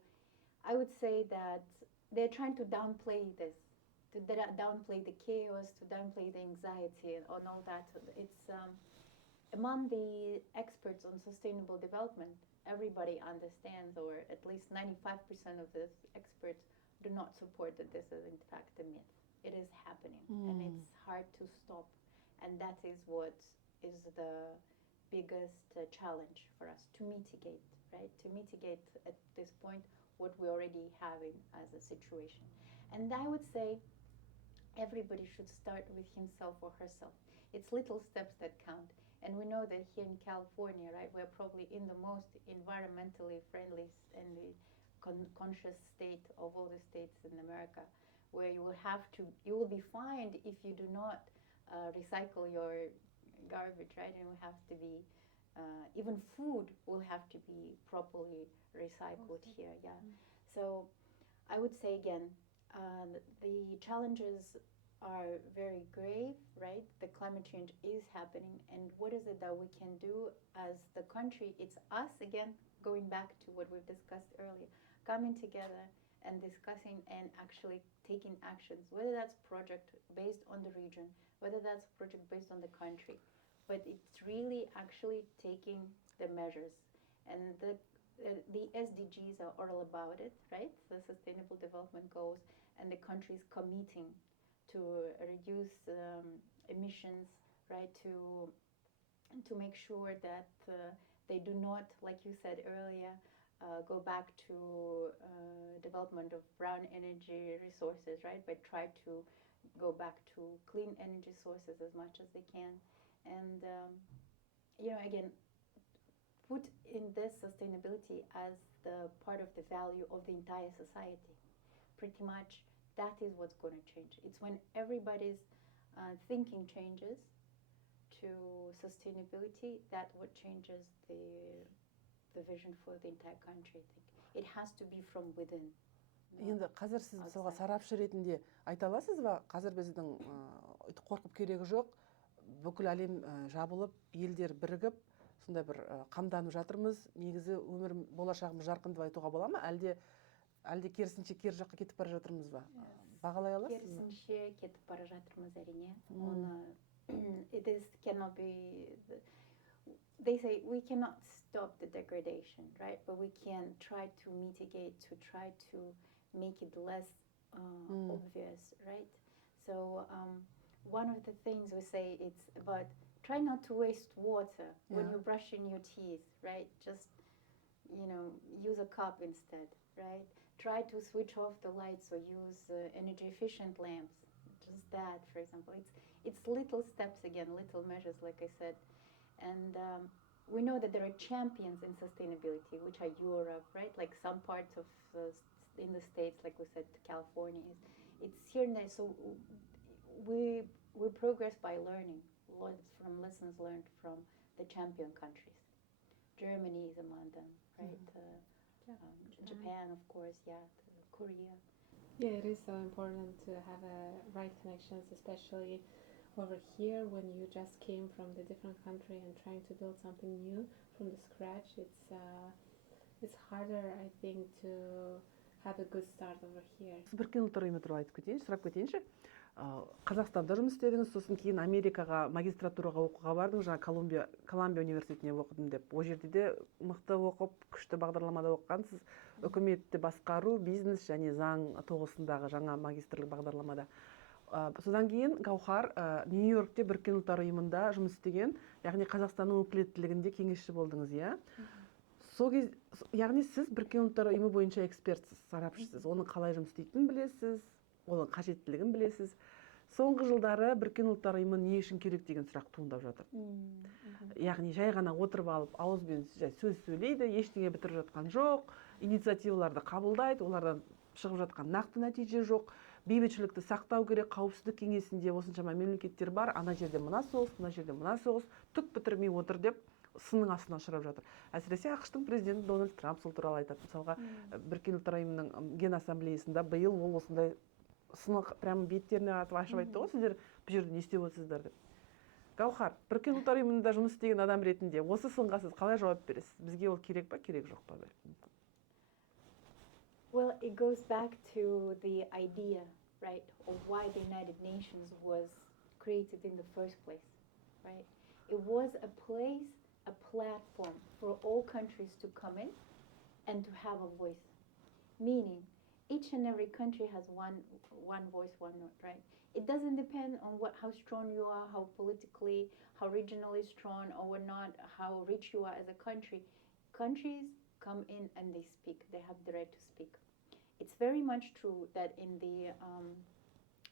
I would say that they're trying to downplay this, to downplay the chaos, to downplay the anxiety and all that. It's among the experts on sustainable development, everybody understands, or at least 95% of the experts do not support that this is in fact a myth. It is happening, and it's hard to stop. And that is what is the biggest challenge for us to mitigate, right? To mitigate at this point what we already have as a situation. And I would say everybody should start with himself or herself. It's little steps that count. And we know that here in California, right, we're probably in the most environmentally friendly and the conscious state of all the states in America, where you will be fined if you do not recycle your garbage, right? And it will have to be, even food will have to be properly recycled here, yeah. So I would say again, the challenges are very grave, right? The climate change is happening, and what is it that we can do as the country? It's us, again, going back to what we've discussed earlier, coming together and discussing and actually taking actions, whether that's project based on the region, whether that's project based on the country, but it's really actually taking the measures. And the SDGs are all about it, right? The Sustainable Development Goals, and the countries committing to reduce emissions, right? To make sure that they do not, like you said earlier, go back to development of brown energy resources, right? But try to go back to clean energy sources as much as they can. And, again, put in this sustainability as the part of the value of the entire society. Pretty much that is what's going to change. It's when everybody's thinking changes to sustainability that what changes the vision for the entire country, I think. It has to be from within. Енді қазір сіз мысалға сарапшы ретінде айта аласыз ба? Қазір біздің қорқып керегі жоқ. Бүкіл әлем жабылып, елдер бірігіп, сондай бір қамданып жатырмыз. Негізі болашағымыз жарқын деп айтуға бола ма? Әлде керісінше кері жаққа кетіп бара жатырмыз ба? Бағалай аласыз ба? Керісінше кетіп бара жатырмыз, әрине. It cannot be. They say we cannot stop the degradation, right? But we can try to mitigate, to try to make it less obvious, right? So one of the things we say, it's about try not to waste water when you're brushing your teeth, right? Just use a cup instead, right? Try to switch off the lights or use energy efficient lamps. Just that, for example. It's little steps again, little measures, like I said. And we know that there are champions in sustainability, which are Europe, right? Like some parts of in the States, like we said, California it's here and there. So we progress by learning from lessons learned from the champion countries. Germany is among them, right? Japan, of course, Korea. Yeah, it is so important to have a right connections, especially over here when you just came from the different country and trying to build something new from the scratch. It's harder, I think, to have a good start over here. Біріккен ұлттар ұйымы туралы айтып кетейінші, сұрап кетейінші. Қазақстанда жұмыс істедіңіз, сосын кейін Америкаға магистратураға оқуға бардыңыз, жаңа Колумбия университетіне оқыдым деп. Ол жерде де мықты оқып, күшті бағдарламада оқығансыз. Үкіметті басқару, бизнес және заң тоғысындағы жаңа магистрлік бағдарламада. Содан кейін Гаухар Нью-Йоркте Біріккен ұлттар ұйымында жұмыс істеген, яғни Қазақстанның өкілеттілігінде кеңесші болдыңыз, иә? Сол кез, яғни сіз Біріккен ұлттар ұйымы бойынша экспертсіз, сарапшысыз. Оның қалай жұмыс істейтінін білесіз, оның қажеттілігін білесіз. Соңғы жылдары Біріккен ұлттар ұйымы не үшін керек деген сұрақ туындап жатыр. Яғни жай ғана отырып алып, ауызбен сөз сөйлейді, ештеңе бітіріп жатқан жоқ, инициативаларды қабылдайды, олардан шығып жатқан нақты нәтиже жоқ. Бейбітшілікті сақтау керек, қауіпсіздік кеңесінде осыншама мемлекеттер бар, ана жерде мына соғыс, мына жерде мына соғыс, түк бітірмей отыр деп сынның астына ұшырап жатыр. Әсіресе ақш-тың президенті Дональд Трамп сол туралы айтады. Мысалға, Біріккен ұлттар ұйымының ген ассамблеясында биыл ол осындай сынық прямо беттеріне атып ашып айтты ғой, сіздер бұл жерде не істеп отырсыздар деп. Гаухар, Біріккен ұлттар ұйымында жұмыс істеген адам ретінде осы сынға сіз қалай жауап бересіз? Бізге ол керек па, керек жоқ па? Well, it goes back to the idea, right, of why the United Nations was created in the first place, right? It was a place, a platform for all countries to come in and to have a voice. Meaning, each and every country has one voice, one note, right? It doesn't depend on how strong you are, how politically, how regionally strong or not, how rich you are as a country. Countries come in and they speak. They have the right to speak. It's very much true that in the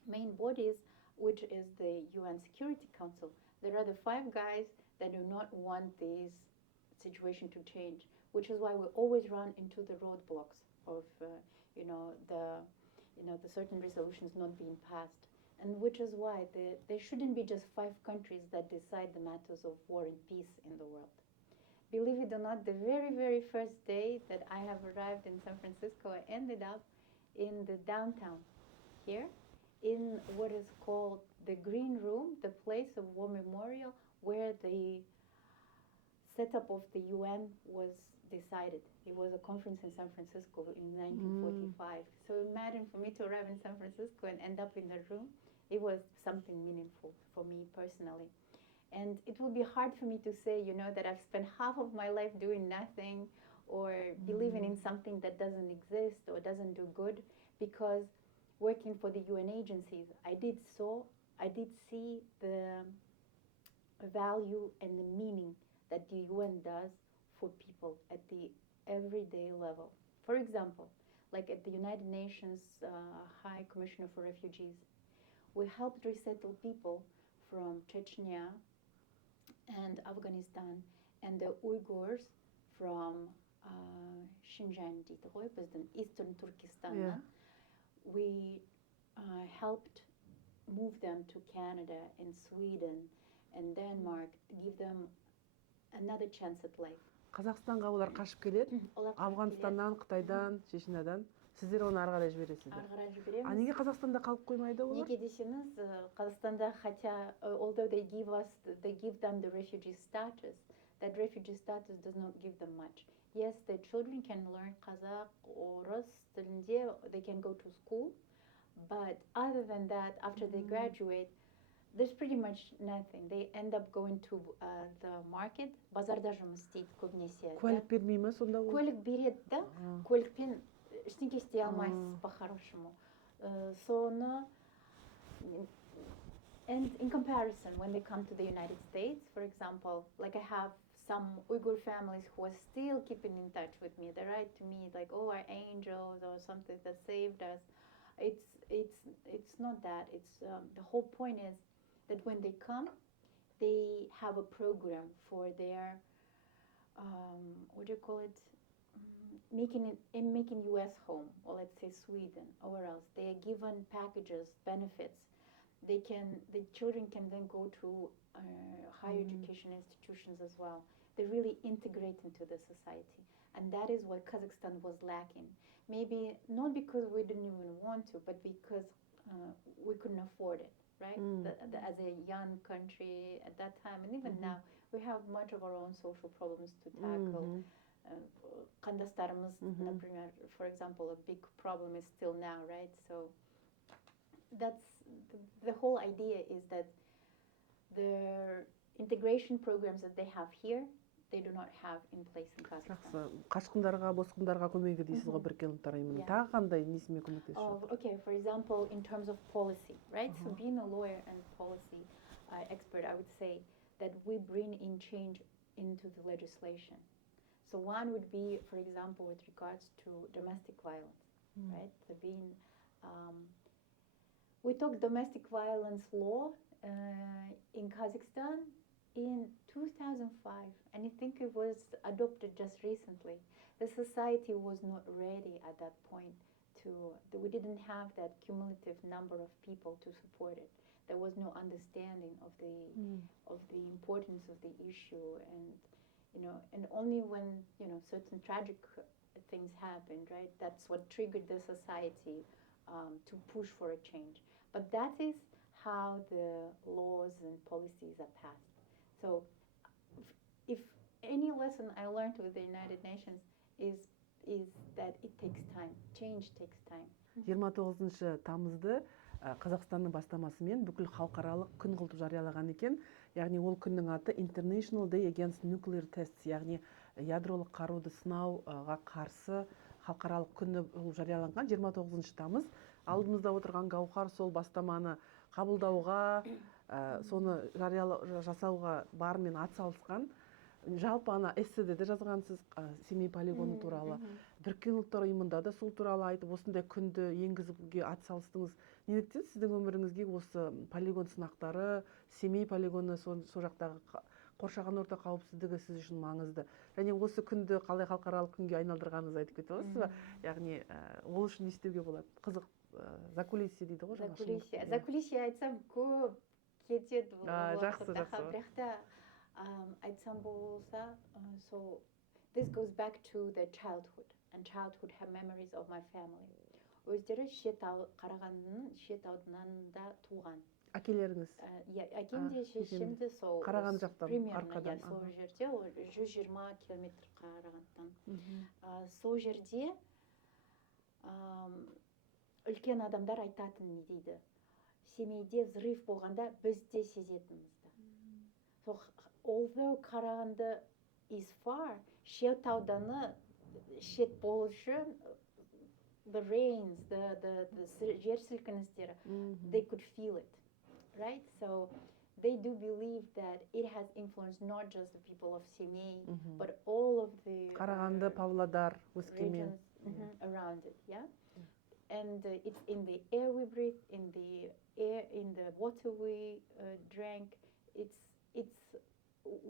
main bodies, which is the UN Security Council, there are the 5 guys that do not want this situation to change, which is why we always run into the roadblocks of the certain resolutions not being passed, and which is why there shouldn't be just 5 countries that decide the matters of war and peace in the world. Believe it or not, the very, very first day that I have arrived in San Francisco, I ended up in the downtown here, in what is called the Green Room, the place of war memorial, where the setup of the UN was decided. It was a conference in San Francisco in 1945. So imagine for me to arrive in San Francisco and end up in the room, it was something meaningful for me personally. And it will be hard for me to say, that I've spent half of my life doing nothing or believing in something that doesn't exist or doesn't do good, because working for the UN agencies, I did see the value and the meaning that the UN does for people at the everyday level. For example, like at the United Nations High Commissioner for Refugees, we helped resettle people from Chechnya and Afghanistan and the Uyghurs from Xinjiang, Eastern Turkestan. Yeah. We helped move them to Canada and Sweden and Denmark, give them another chance at life. Қазақстанға олар қашып келеді, Афғанстаннан, Қытайдан, Чечнядан. Сіздер оны ары қарай жібересіздер. Ары қарай жібереміз. А неге Қазақстанда қалып қоймайды олар? Неге десеңіз, Қазақстанда, хотя although they give them the refugee status, that refugee status does not give them much. Yes, the children can learn Қазақ, орыс тілінде, they can go to school, but other than that, after they graduate, there's pretty much nothing. They end up going to the market. Базарда жұмыс істейді көбінесе. Куәлік бермей ме сонда ол? Куәлік береді да, куәлікпен ештеңе істей алмайсыз по-хорошему. Соны, and in comparison, when they come to the United States, for example, like I have some Uyghur families who are still keeping in touch with me. They write to me like, "Oh, our angels," or something that saved us. It's not that. It's the whole point is that when they come, they have a program for their what do you call it? Making U.S. home, or let's say Sweden, or where else. They are given packages, benefits. The children can then go to higher education institutions as well. They really integrate into the society, and that is what Kazakhstan was lacking. Maybe not because we didn't even want to, but because we couldn't afford it, right? As a young country at that time, and even now, we have much of our own social problems to tackle. Қандастарымыз, например, for example, a big problem is still now, right? So that's the whole idea is that the integration programs that they have here, they do not have in place in Kazakhstan. Жақсы. Қашқындарға, босқындарға көмегі дейсіз ғой Біріккен Ұлттар ұйымының. Тағы қандай несімен көмектесіп жатыр? Okay, for example, in terms of policy, right? So being a lawyer and policy expert, I would say that we bring in change into the legislation. So one would be, for example, with regards to domestic violence, right? So we took domestic violence law in Kazakhstan in 2005, and I think it was adopted just recently. The society was not ready at that point we didn't have that cumulative number of people to support it. There was no understanding of the importance of the issue, and only when certain tragic things happened, right? That's what triggered the society to push for a change. But that is how the laws and policies are passed. So, if any lesson I learned with the United Nations is that it takes time. Change takes time. 29 тамызды Қазақстанның бастамасымен бүкіл халықаралық күн қылып жариялаған екен. Яғни ол күннің аты International Day Against Nuclear Tests, яғни ядролық қаруды сынауға қарсы халықаралық күні болып жарияланған 29 тамыз. Алдымызда отырған Гаухар сол бастаманы қабылдауға, соны жасауға барымен атсалысқан. Жалпы ана эсседе де жазғансыз Семей полигоны туралы. Біріккен Ұлттар ұйымында да сол туралы айтып, осындай күнді енгізуге атсалыстыңыз. Неліктен сіздің өміріңізге осы полигон сынақтары, Семей полигоны, сол жақтағы қоршаған орта қауіпсіздігі сіз үшін маңызды? Және осы күнді қалай халықаралық күнге айналдырғаныңызды айтып кете аласыз ба? Яғни ол үшін не істеуге болады? Қызық закулисье дейді ғой жаңа. Закулисье айтсам көп кетеді. Жақсы. Айтсам болса, so this goes back to the childhood and childhood memories of my family. Өздері Қарағандының шет ауданында туған. Әкелеріңіз? Әкем де шешем де сол. Қараған жақтан, арқадан. Сол жерде 120 километр Қарағандыдан. Сол жерде үлкен адамдар айтатын не дейді? Семейде взрыв болғанда біз де сезетінімізді. So although Қарағанды is far, шет ауданы шет болу үшін the rains, the жер сілкіністері, they could feel it, right? So they do believe that it has influenced not just the people of Semey, but all of the Қарағанды, Павлодар, Өскемен around it, yeah? And it's in the air we breathe, in the water we drank. It's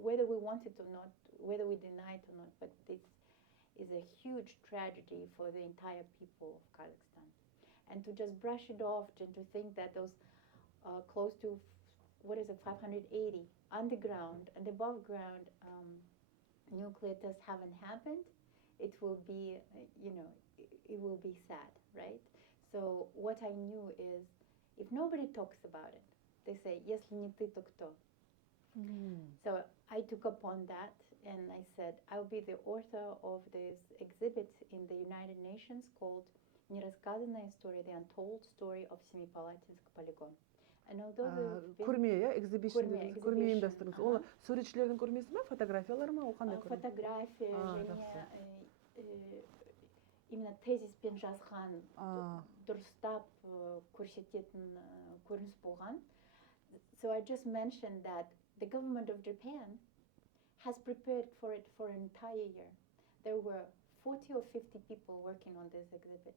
whether we want it or not, whether we deny it or not, but this is a huge tragedy for the entire people of Kazakhstan. And to just brush it off and to think that those close to, 580 underground and above ground nuclear tests haven't happened, it will be, it will be sad, right? So what I knew is, if nobody talks about it, they say, если не ты, то кто? So I took upon that and I said, I'll be the author of this exhibit in the United Nations called «Нерассказанная история», the untold story of Семипалатинск полигон. And although көрме, exhibition, көрме ұйымдастырыңыз. Ол суретшілердің көрмесі ме, фотографиялар ма, ол қандай көрме? Фотография, және именно тезиспен жазған, дұрыстап көрсететін көрініс болған. So I just mentioned that the government of Japan has prepared for it for an entire year. There were 40 or 50 people working on this exhibit.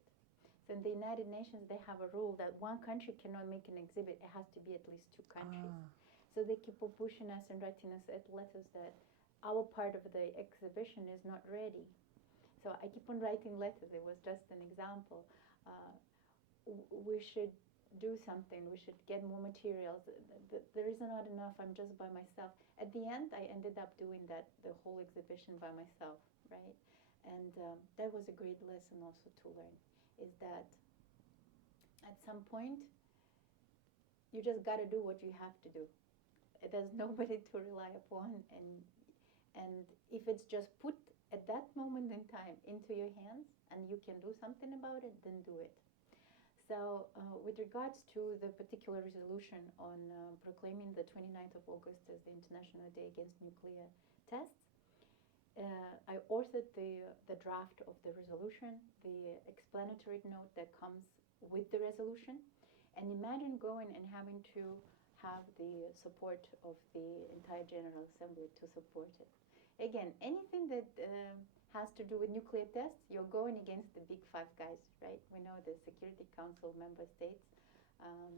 So in the United Nations, they have a rule that one country cannot make an exhibit. It has to be at least two countries. So they keep on pushing us and writing us letters that our part of the exhibition is not ready. So I keep on writing letters. It was just an example. We should do something. We should get more materials. There is not enough. I'm just by myself. At the end, I ended up doing the whole exhibition by myself, right? And that was a great lesson also to learn, is that at some point, you just got to do what you have to do. There's nobody to rely upon. And if it's just put at that moment in time into your hands and you can do something about it, then do it. So with regards to the particular resolution on proclaiming the 29th of August as the International Day Against Nuclear Tests, I authored the draft of the resolution, the explanatory note that comes with the resolution, and imagine going and having to have the support of the entire General Assembly to support it. Again, anything that has to do with nuclear tests, you're going against the big five guys, right? We know the Security Council member states, and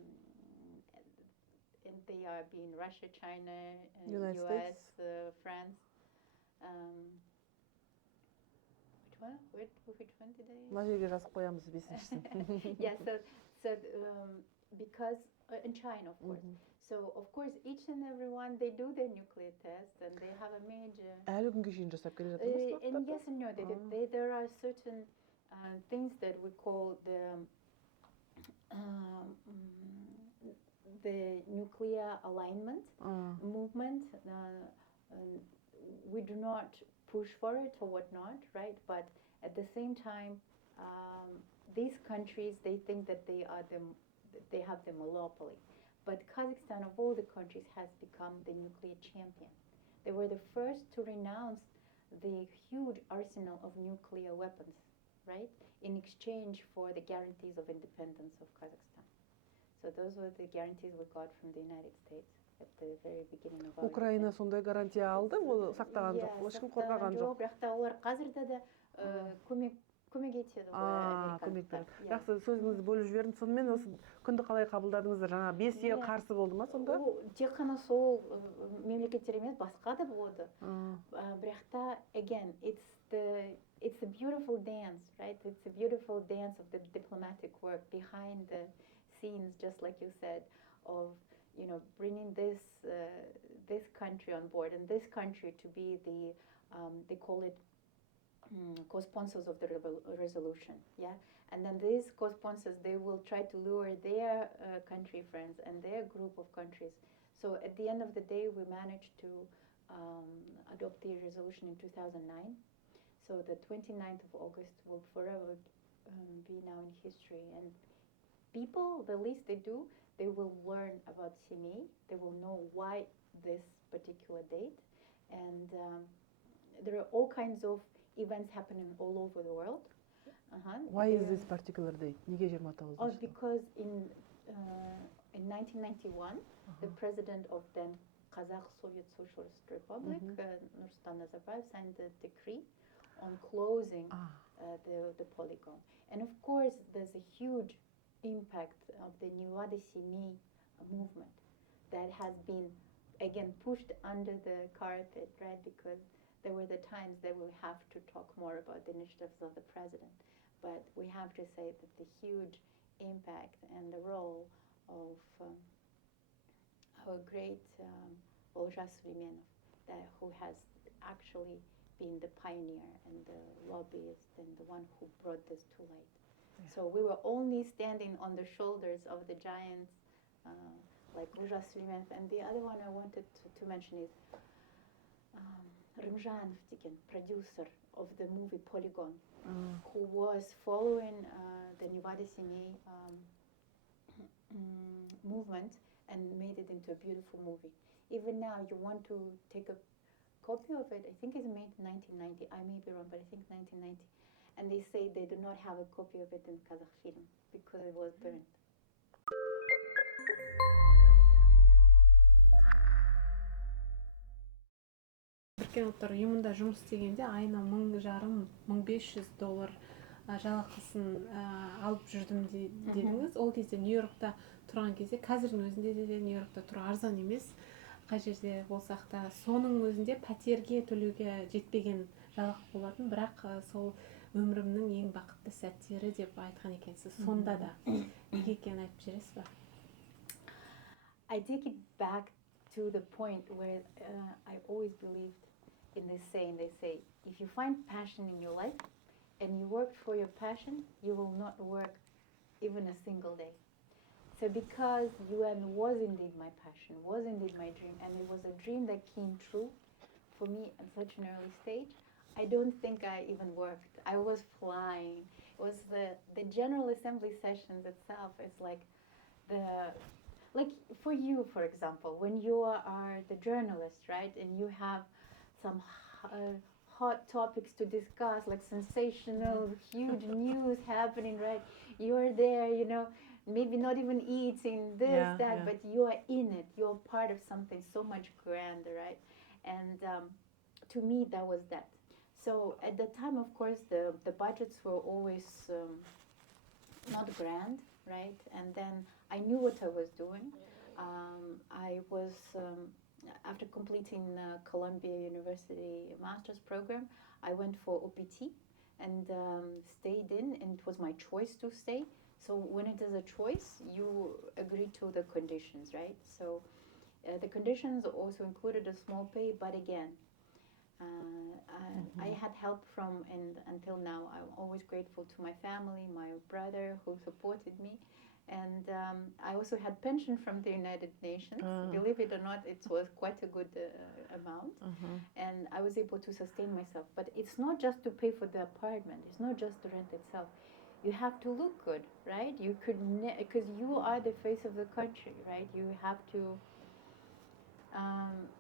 they are being Russia, China, United US, States. France. Which one? Which one did I? Мына жерге жазып қоямыз бесіншісін. Yeah, so because in China, of course. So of course, each and every one, they do their nuclear tests, and they have a major. Әлі күнге шейін жасап келе жатырмыз. And yes and no, there are certain things that we call the nuclear alignment movement. We do not push for it or whatnot, right? But at the same time, these countries, they think that they have the monopoly. But Kazakhstan, of all the countries, has become the nuclear champion. They were the first to renounce the huge arsenal of nuclear weapons, right, in exchange for the guarantees of independence of Kazakhstan. So those were the guarantees we got from the United States at the very beginning of our Украина сондай гарантия алды, ол сақтаған жоқ, ешкім қорғаған жоқ. Бірақ та олар қазірде де көмек етеді ғой. Көмек береді. Жақсы, сөзіңізді бөліп жібердім. Сонымен осы күнді қалай қабылдадыңыздар? Жаңа 5-е қарсы болды ма сонда? Тек қана сол мемлекеттер емес, басқа да болды. Бірақ та, again, it's a beautiful dance, right? It's a beautiful dance of the diplomatic work behind the scenes, just like you said, of bringing this country on board and this country to be the they call it co-sponsors of the resolution, yeah. And then these co-sponsors, they will try to lure their country friends and their group of countries. So at the end of the day, we managed to adopt the resolution in 2009. So the 29th of August will forever be now in history. And people, the least they do, they will learn about Semey. They will know why this particular date. And there are all kinds of events happening all over the world. Why is this particular date? Неге 29? Because in 1991, the president of then Қазақ Soviet Socialist Republic, Nursultan Nazarbayev, signed the decree on closing the polygon. And of course, there's a huge impact of the Nevada Semey movement that has been, again, pushed under the carpet, right? Because there were the times that we have to talk more about the initiatives of the president. But we have to say that the huge impact and the role of our great Olzha Süleymanov, who has actually been the pioneer and the lobbyist and the one who brought this to light. Yeah. So we were only standing on the shoulders of the giants like Olzha Süleymanov. And the other one I wanted to mention is Rımjanov, producer of the movie Polygon, who was following the Nevada Semey movement and made it into a beautiful movie. Even now, you want to take a copy of it, I think it's made in 1990, I may be wrong, but I think 1990, and they say they do not have a copy of it in Kazakh film because it was burned. біріккен ұлттар ұйымында жұмыс істегенде айына $1,500 жалақысын алып жүрдім дедіңіз. Ол кезде Нью-Йоркта тұрған кезде, қазірдің өзінде де Нью-Йоркта тұру арзан емес. Қай жерде болсақ та, соның өзінде пәтерге төлеуге жетпеген жалақы болатын, бірақ сол өмірімнің ең бақытты сәттері деп айтқан екенсіз. Сонда да неге екенін айтып жібересіз ба? I take it back to the point where I always believed in this saying. They say, if you find passion in your life and you work for your passion, you will not work even a single day. So because UN was indeed my passion, was indeed my dream, and it was a dream that came true for me at such an early stage, I don't think I even worked. I was flying. It was the General Assembly sessions itself. It's like for you, for example, when you are the journalist, right, and you have some hot topics to discuss, like sensational, huge news happening, right? You're there, you know, maybe not even eating this, that, but you are in it. You're part of something so much grander, right? And to me, that was that. So at the time, of course, the budgets were always not grand, right? And then I knew what I was doing. I was, after completing Columbia University master's program, I went for OPT and stayed in, and it was my choice to stay. So when it is a choice, you agree to the conditions, right? So the conditions also included a small pay, but again, I had help from, and until now, I'm always grateful to my family, my brother who supported me. And I also had pension from the United Nations. Believe it or not, it was quite a good amount. And I was able to sustain myself. But it's not just to pay for the apartment. It's not just the rent itself. You have to look good, right? You could, because you are the face of the country, right? You have to,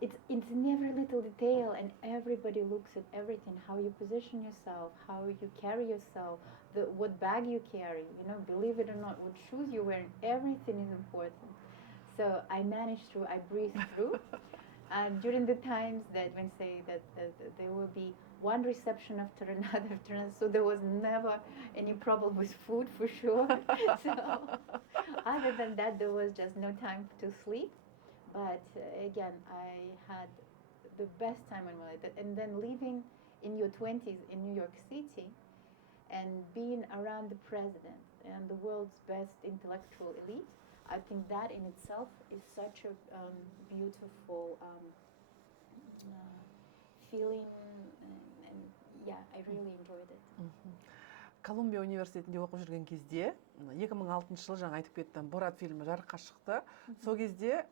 it's never a little detail, and everybody looks at everything, how you position yourself, how you carry yourself, what bag you carry, you know, believe it or not, what shoes you're wearing, everything is important. So I managed through, I breezed through. During the times that when say that there will be one reception after another, so there was never any problem with food for sure. So other than that, there was just no time to sleep. But again, I had the best time in my life. And then living in your 20s in New York City and being around the president and the world's best intellectual elite, I think that in itself is such a beautiful feeling. And yeah, I really enjoyed it. Колумбия университетінде оқып жүрген кезде 2006 жылы жаңа айтып кеттім, Борат фильмі жарыққа шықты. Сол кезде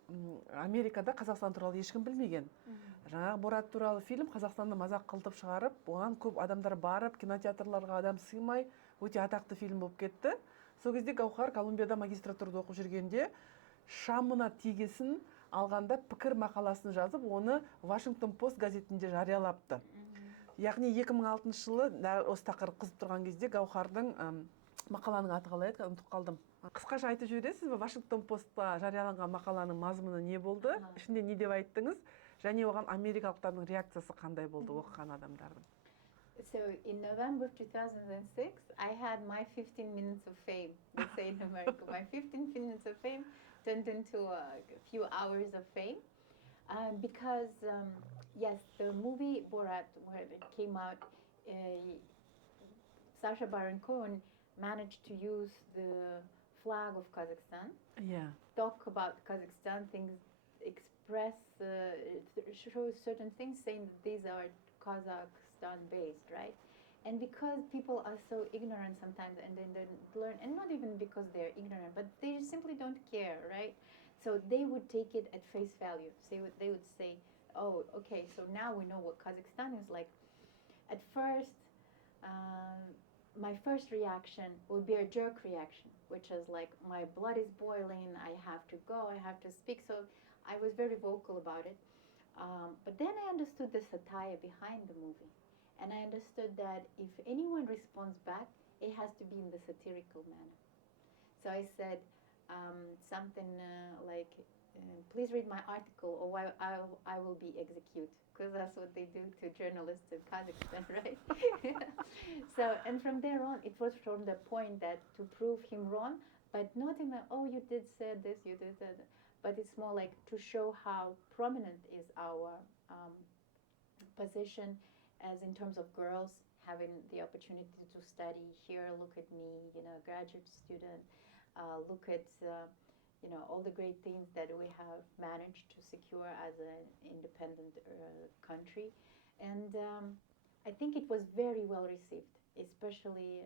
Америкада Қазақстан туралы ешкім білмеген. Жаңағы Борат туралы фильм Қазақстанды мазақ қылтып шығарып, оған көп адамдар барып, кинотеатрларға адам сыймай, өте атақты фильм болып кетті. Сол кезде Гаухар Колумбияда магистратурада оқып жүргенде шамына тигесін алғанда пікір мақаласын жазып, оны Вашингтон Пост газетінде жариялапты. Яғни 2006 жылы осы тақырып қызып тұрған кезде Гаухардың мақаланың аты қалай еді, ұмытып қалдым. Қысқаша айтып жібересіз бе, Вашингтон Постта жарияланған мақаланың мазмұны не болды? Ішінде не деп айттыңыз? Және оған америкалықтардың реакциясы қандай болды оқыған адамдардың? So in November 2006, I had my 15 minutes of fame, they say in America. My 15 minutes of fame turned into a few hours of fame. Because, yes, the movie Borat, when it came out, Sasha Baron Coenge managed to use the flag of Kazakhstan, talk about Kazakhstan, things, express, show certain things, saying that these are Kazakhstan-based, right? And because people are so ignorant sometimes, and then they learn, and not even because they're ignorant, but they simply don't care, right? So they would take it at face value. So they would say, oh, okay, so now we know what Kazakhstan is like. At first, my first reaction would be a jerk reaction, which is like, my blood is boiling, I have to go, I have to speak. So I was very vocal about it. But then I understood the satire behind the movie. And I understood that if anyone responds back, it has to be in the satirical manner. So I said, something like, please read my article or I will be executed, because that's what they do to journalists in Kazakhstan, right? So, and from there on, it was from the point that to prove him wrong, but not in a, oh, you did say this, you did that, but it's more like to show how prominent is our position as in terms of girls having the opportunity to study here. Look at me, graduate student. Look at, all the great things that we have managed to secure as an independent country. And I think it was very well received, especially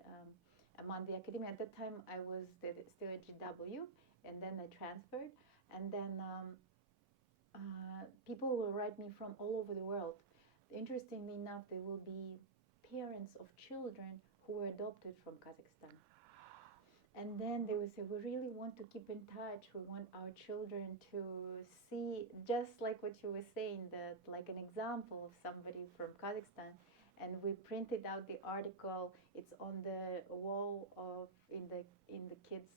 among the academy. At that time, I was still at GW, and then I transferred. And then people will write me from all over the world. Interestingly enough, there will be parents of children who were adopted from Kazakhstan. And then they would say, we really want to keep in touch. We want our children to see, just like what you were saying, that like an example of somebody from Kazakhstan. And we printed out the article. It's on the wall in the kids'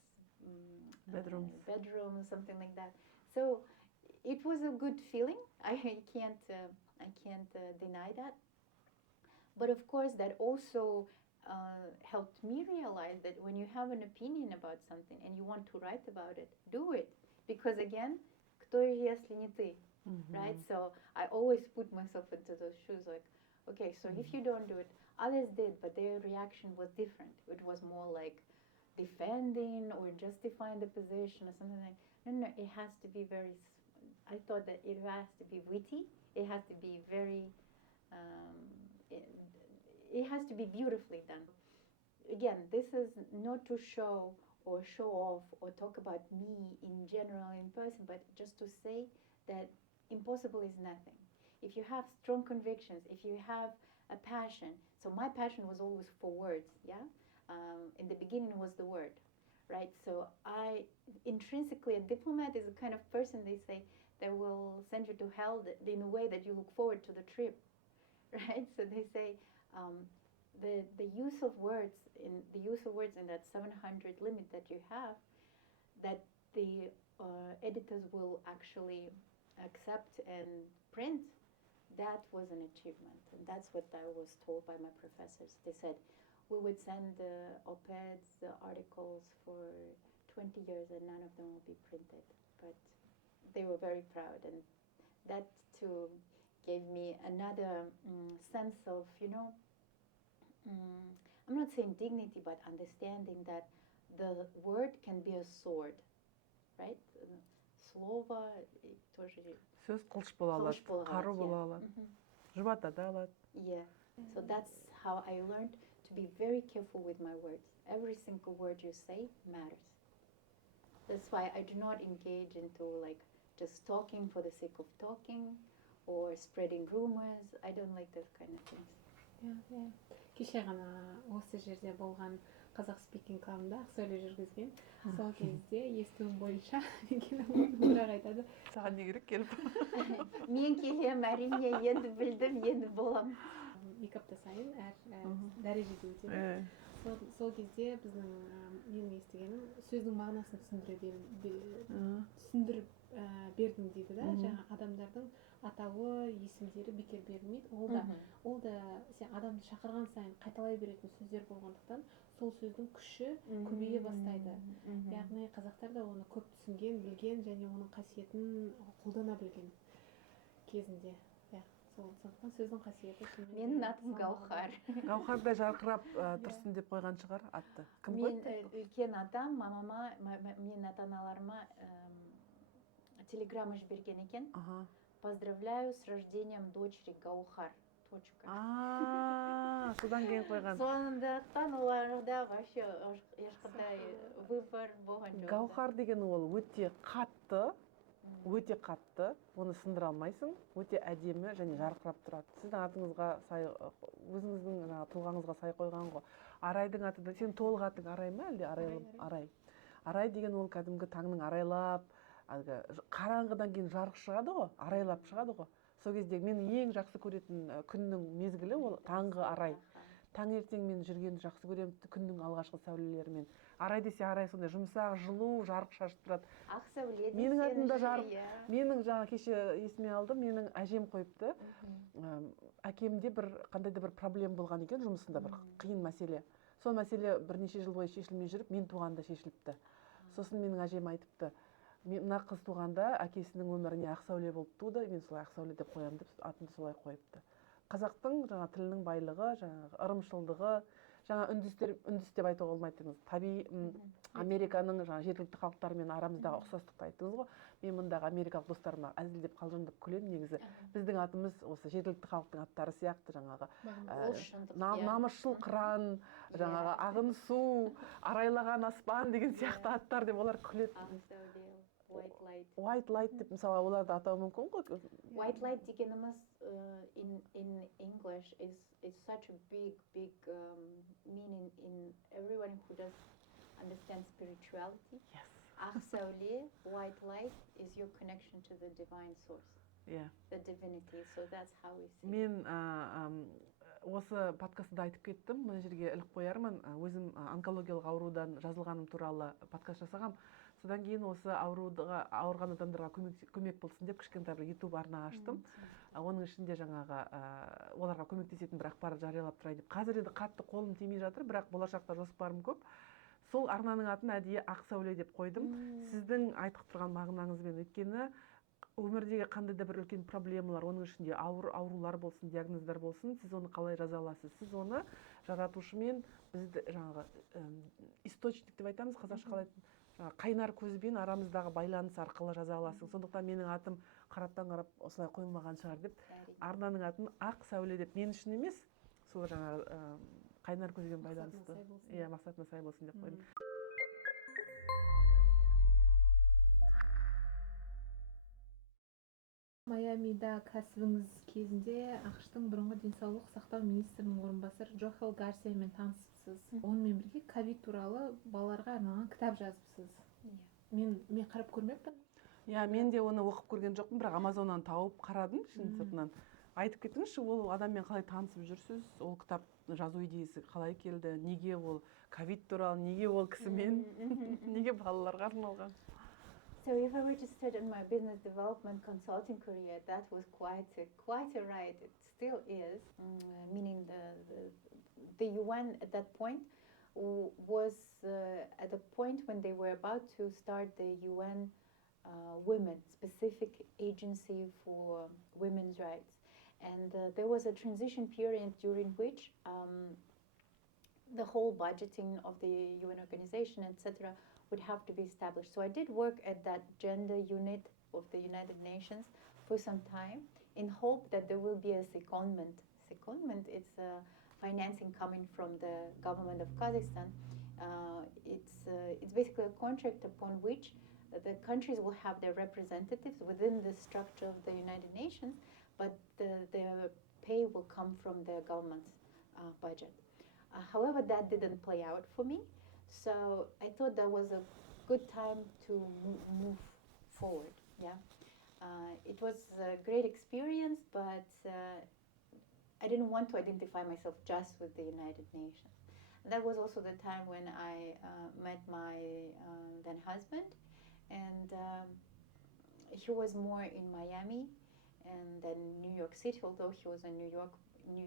bedroom, something like that. So it was a good feeling. I can't deny that. But of course, that also helped me realize that when you have an opinion about something and you want to write about it, do it. Because again, кто если не ты, right? So I always put myself into those shoes, like, okay, so if you don't do it, others did, but their reaction was different. It was more like defending or justifying the position or something like. No, it has to be very. I thought that it has to be witty. It has to be very. It has to be beautifully done. Again, this is not to show or show off or talk about me in general in person, but just to say that impossible is nothing. If you have strong convictions, if you have a passion, so my passion was always for words, yeah? In the beginning was the word, right? So I, intrinsically, a diplomat is a kind of person, they say, that will send you to hell in a way that you look forward to the trip, right? So they say, the use of words in that 700 limit that you have, that the editors will actually accept and print, that was an achievement. And that's what I was told by my professors. They said we would send op-eds, articles for 20 years and none of them will be printed. But they were very proud, and that too gave me another sense of, I'm not saying dignity, but understanding that the word can be a sword, right? Слово тоже. Сөз қылыш бола алады, қару бола алады, жұбата да алады. Yeah. So that's how I learned to be very careful with my words. Every single word you say matters. That's why I do not engage into like just talking for the sake of talking or spreading rumors. I don't like those kind of things. Yeah. Кеше ғана осы жерде болған қазақ спикинг клубында сөйле жүргізген. Сол кезде естуім бойынша бірақ айтады. Саған не керек келіп? Мен келем, әрине, енді білдім, енді болам. 2 апта сайын әр дәрежеде өтеді. Сол кезде біздің менің естігенім сөздің мағынасын түсіндіріп бердің дейді да, жаңа адамдардың атауы, есімдері бекер берілмейді. Ол да сен адамды шақырған сайын қайталай беретін сөздер болғандықтан сол сөздің күші көбейе бастайды. Яғни қазақтар да оны көп түсінген, білген және оның қасиетін қолдана білген кезінде. Сондықтан сөздің қасиеті. Менің атым Гаухар. Гаухардай жарқырап тұрсын деп қойған шығар атты. Кім қойды? Мен үлкен атам, мамама, мен ата-аналарыма телеграмма жіберген екен. Поздравляю с рождением дочери Гаухар. Содан кейін қойған. Сондықтан оларда вообще ешқандай выбор болған жоқ. Гаухар деген ол өте қатты, оны сындыра алмайсың, өте әдемі және жарқырап тұрады. Сіздің атыңызға сай, өзіңіздің тұлғаңызға сай қойған ғой. Арайдың аты да, сен толық атың Арай ма әлде Арай? Арай деген ол кәдімгі таңның арайлап, қараңғыдан кейін жарық шығады ғой, арайлап шығады ғой. Сол кезде мен ең жақсы көретін күннің мезгілі ол таңғы арай. таңертең мен жүргенді жақсы көремін, күннің алғашқы сәулелерімен. Арай десе арай сондай жұмсақ, жылу, жарық шашып тұрады. Ақ сәуле. Менің атымда жарық. Менің жаңа кеше есіме алдым, менің әжем қойыпты. Әкемде қандай да бір проблема болған екен жұмысында, бір қиын мәселе. Сол мәселе бірнеше жыл бойы шешілмей жүріп, мен туғанда шешіліпті. Сосын менің әжем айтыпты, мына қыз туғанда әкесінің өміріне ақ сәуле болып туды, мен солай ақ сәуле деп қоямын деп атымды солай қойыпты. Қазақтың жаңа тілінің байлығы, жаңа ырымшылдығы, жаңа үндіс деп айтуға болмайды, табиғи Американың жаңа жергілікті халықтармен арамыздағы ұқсастықты айттыңыз ғой. Мен мұндағы америкалық достарыма әзілдеп қалжыңдап күлемін, негізі біздің атымыз осы жергілікті халықтың аттары сияқты, жаңағы намысшыл қыран, жаңағы ағын су, арайлаған аспан деген сияқты аттар деп олар күледі. White light деп мысалы оларды атау мүмкін ғой. White light дегеніміз in English is such a big meaning in everyone who does understand spirituality. Yes. Ақ сәуле, white light is your connection to the divine source. Yeah. The divinity. So that's how we see. Мен осы подкастта айтып кеттім, мына жерге іліп қоярмын. Өзім онкологиялық аурудан жазылғаным туралы подкаст жасағам. Содан кейін осы ауырған адамдарға көмек болсын деп кішкентай бір YouTube арна аштым. Оның ішінде жаңағы оларға көмектесетін бір ақпарат жариялап тұрайын деп. Қазір енді қатты қолым тимей жатыр, бірақ болашақта жоспарым көп. Сол арнаның атын әдейі ақ сәуле деп қойдым. Сіздің айтып тұрған мағынаңызбен, өйткені өмірдегі қандай да бір үлкен проблемалар, оның ішінде аурулар болсын, диагноздар болсын, сіз оны қалай жаза аласыз? Сіз оны жаратушымен бізді жаңағы источник деп айтамыз, қазақша қалай қайнар көзбен арамыздағы байланыс арқылы жаза аласың. Сондықтан менің атым қараптан қарап осылай қойылмаған шығар деп, арнаның атын ақ сәуле деп, мен үшін емес, сол жаңағы қайнар көзбен байланысты. Иә, мақсатына сай болсын деп қойдым. Майамида кәсібіңіз кезінде ақш-тың бұрынғы денсаулық сақтау министрінің орынбасары Джохел Гарсиямен танысыпсыз. Онымен бірге ковид туралы балаларға арналған кітап жазыпсыз. Мен қарап көрмеппін. Иә, мен де оны оқып көрген жоқпын, бірақ Амазоннан тауып қарадым, шын сыртынан. Айтып кетіңізші, ол адаммен қалай танысып жүрсіз? Ол кітап жазу идеясы қалай келді? Неге ол ковид туралы, неге ол кісімен, неге балаларға арналған? So if I were to start on my business development consulting career, that was quite a ride. It still is, meaning the UN at that point was at a point when they were about to start the UN Women Specific Agency for Women's Rights. And there was a transition period during which the whole budgeting of the UN organization, etc., would have to be established. So I did work at that gender unit of the United Nations for some time in hope that there will be a secondment. Secondment is financing coming from the government of Kazakhstan. It's basically a contract upon which the countries will have their representatives within the structure of the United Nations, but their pay will come from the government's budget. However, that didn't play out for me. So I thought that was a good time to move forward. Yeah, it was a great experience, but I didn't want to identify myself just with the United Nations. And that was also the time when I met my then husband, and he was more in Miami and then New York City. Although he was a New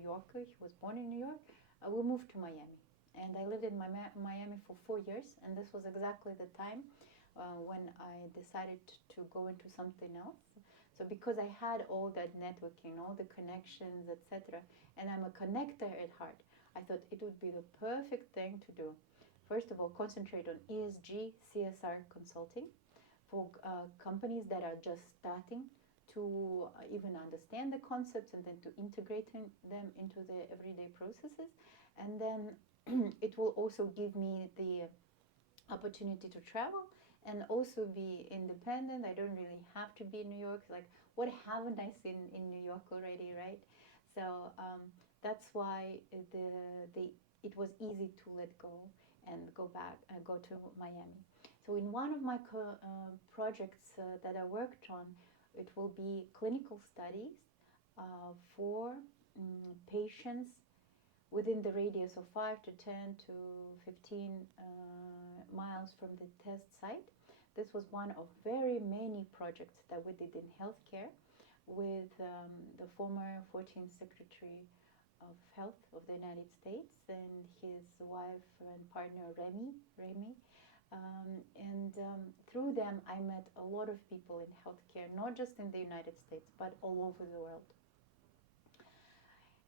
Yorker, he was born in New York. We moved to Miami. And I lived in Miami for 4 years, and this was exactly the time when I decided to go into something else. So because I had all that networking, all the connections, etc., and I'm a connector at heart, I thought it would be the perfect thing to do. First of all, concentrate on ESG, CSR consulting for companies that are just starting to even understand the concepts and then to integrate them into their everyday processes. And then it will also give me the opportunity to travel and also be independent. I don't really have to be in New York. Like, what haven't I seen in New York already, right? So that's why it was easy to let go and go to Miami. So in one of my projects that I worked on, it will be clinical studies for patients within the radius of 5 to 10 to 15 miles from the test site. This was one of very many projects that we did in healthcare with the former 14th Secretary of Health of the United States and his wife and partner Remy. Through them, I met a lot of people in healthcare, not just in the United States, but all over the world.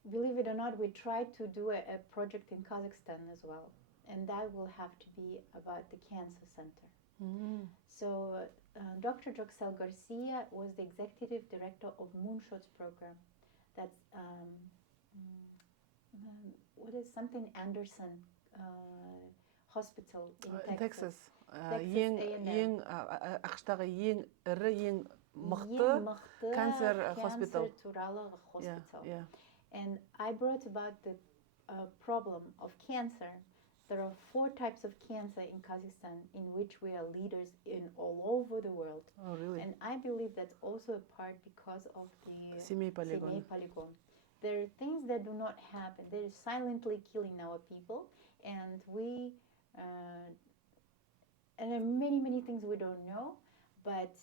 Believe it or not, we tried to do a project in Kazakhstan as well, and that will have to be about the cancer center. So Dr. Joxel Garcia was the executive director of Moonshots program. That's what is something Anderson Hospital in Texas. ең ақштағы ең ірі, ең мықты cancer hospital. туралы hospital. And I brought about the problem of cancer. There are 4 types of cancer in Kazakhstan in which we are leaders in all over the world. Oh, really? And I believe that's also a part because of the Semey polygon. There are things that do not happen. They're silently killing our people, and and there are many, many things we don't know, but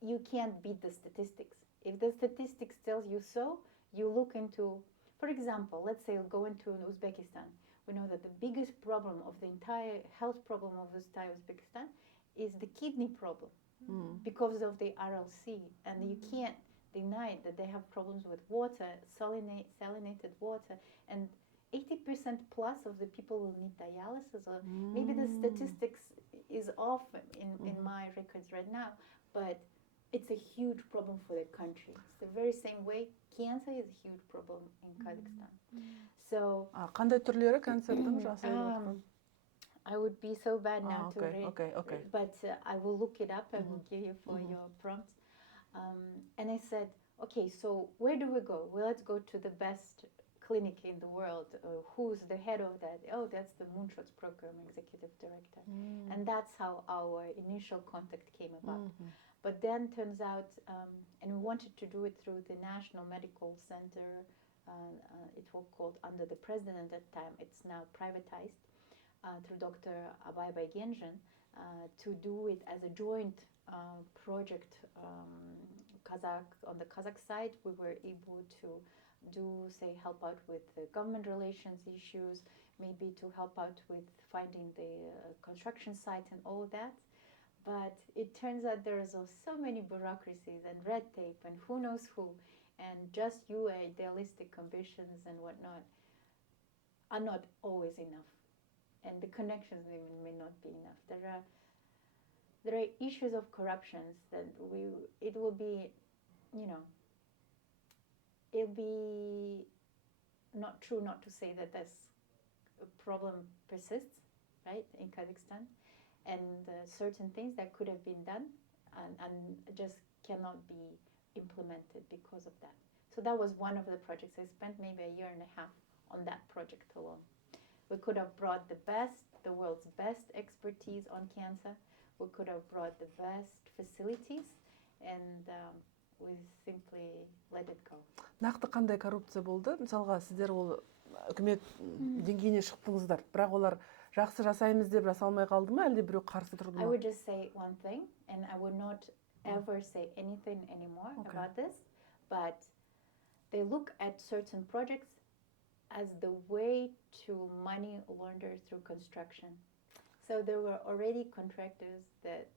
you can't beat the statistics. If the statistics tells you so, you look into, for example, let's say go into Uzbekistan. We know that the biggest problem of the entire health problem of the entire Uzbekistan is the kidney problem because of the RLC. And you can't deny that they have problems with water, salinated water, and 80% plus of the people will need dialysis. Or maybe the statistics is off in my records right now, but it's a huge problem for the country. It's the very same way cancer is a huge problem in Kazakhstan. So қандай түрлері канцердің жасалып? I would be so bad now to read, okay. but I will look it up. I will give you for your prompts. And I said, okay, so where do we go? Well, let's go to the best clinic in the world. Who's the head of that? Oh, that's the Moonshots program executive director. And that's how our initial contact came about. But then turns out, and we wanted to do it through the National Medical Center. It was called under the president at that time. It's now privatized through Dr. Abay Baygenjan to do it as a joint project. Kazakh, on the Kazakh side, we were able to help out with the government relations issues, maybe to help out with finding the construction site and all that. But it turns out there are so many bureaucracies and red tape and who knows who, and just your idealistic ambitions and whatnot are not always enough, and the connections even may not be enough. There are issues of corruptions that it will be, it'll be not true not to say that this problem persists, right, in Kazakhstan, and certain things that could have been done and just cannot be implemented because of that. So that was one of the projects. I spent maybe a year and a half on that project alone. We could have brought the world's best expertise on cancer. We could have brought the best facilities, and we simply let it go. Нақты қандай коррупция болды? Мысалға, сіздер ол үкімет деңгейіне шықтыңыздар, бірақ олар жақсы жасаймыз деп жасалмай қалды ма, әлде біреу қарсы тұрды ма? I would just say one thing, and I would not ever say anything anymore about this, but they look at certain projects as the way to money launder through construction. So there were already contractors that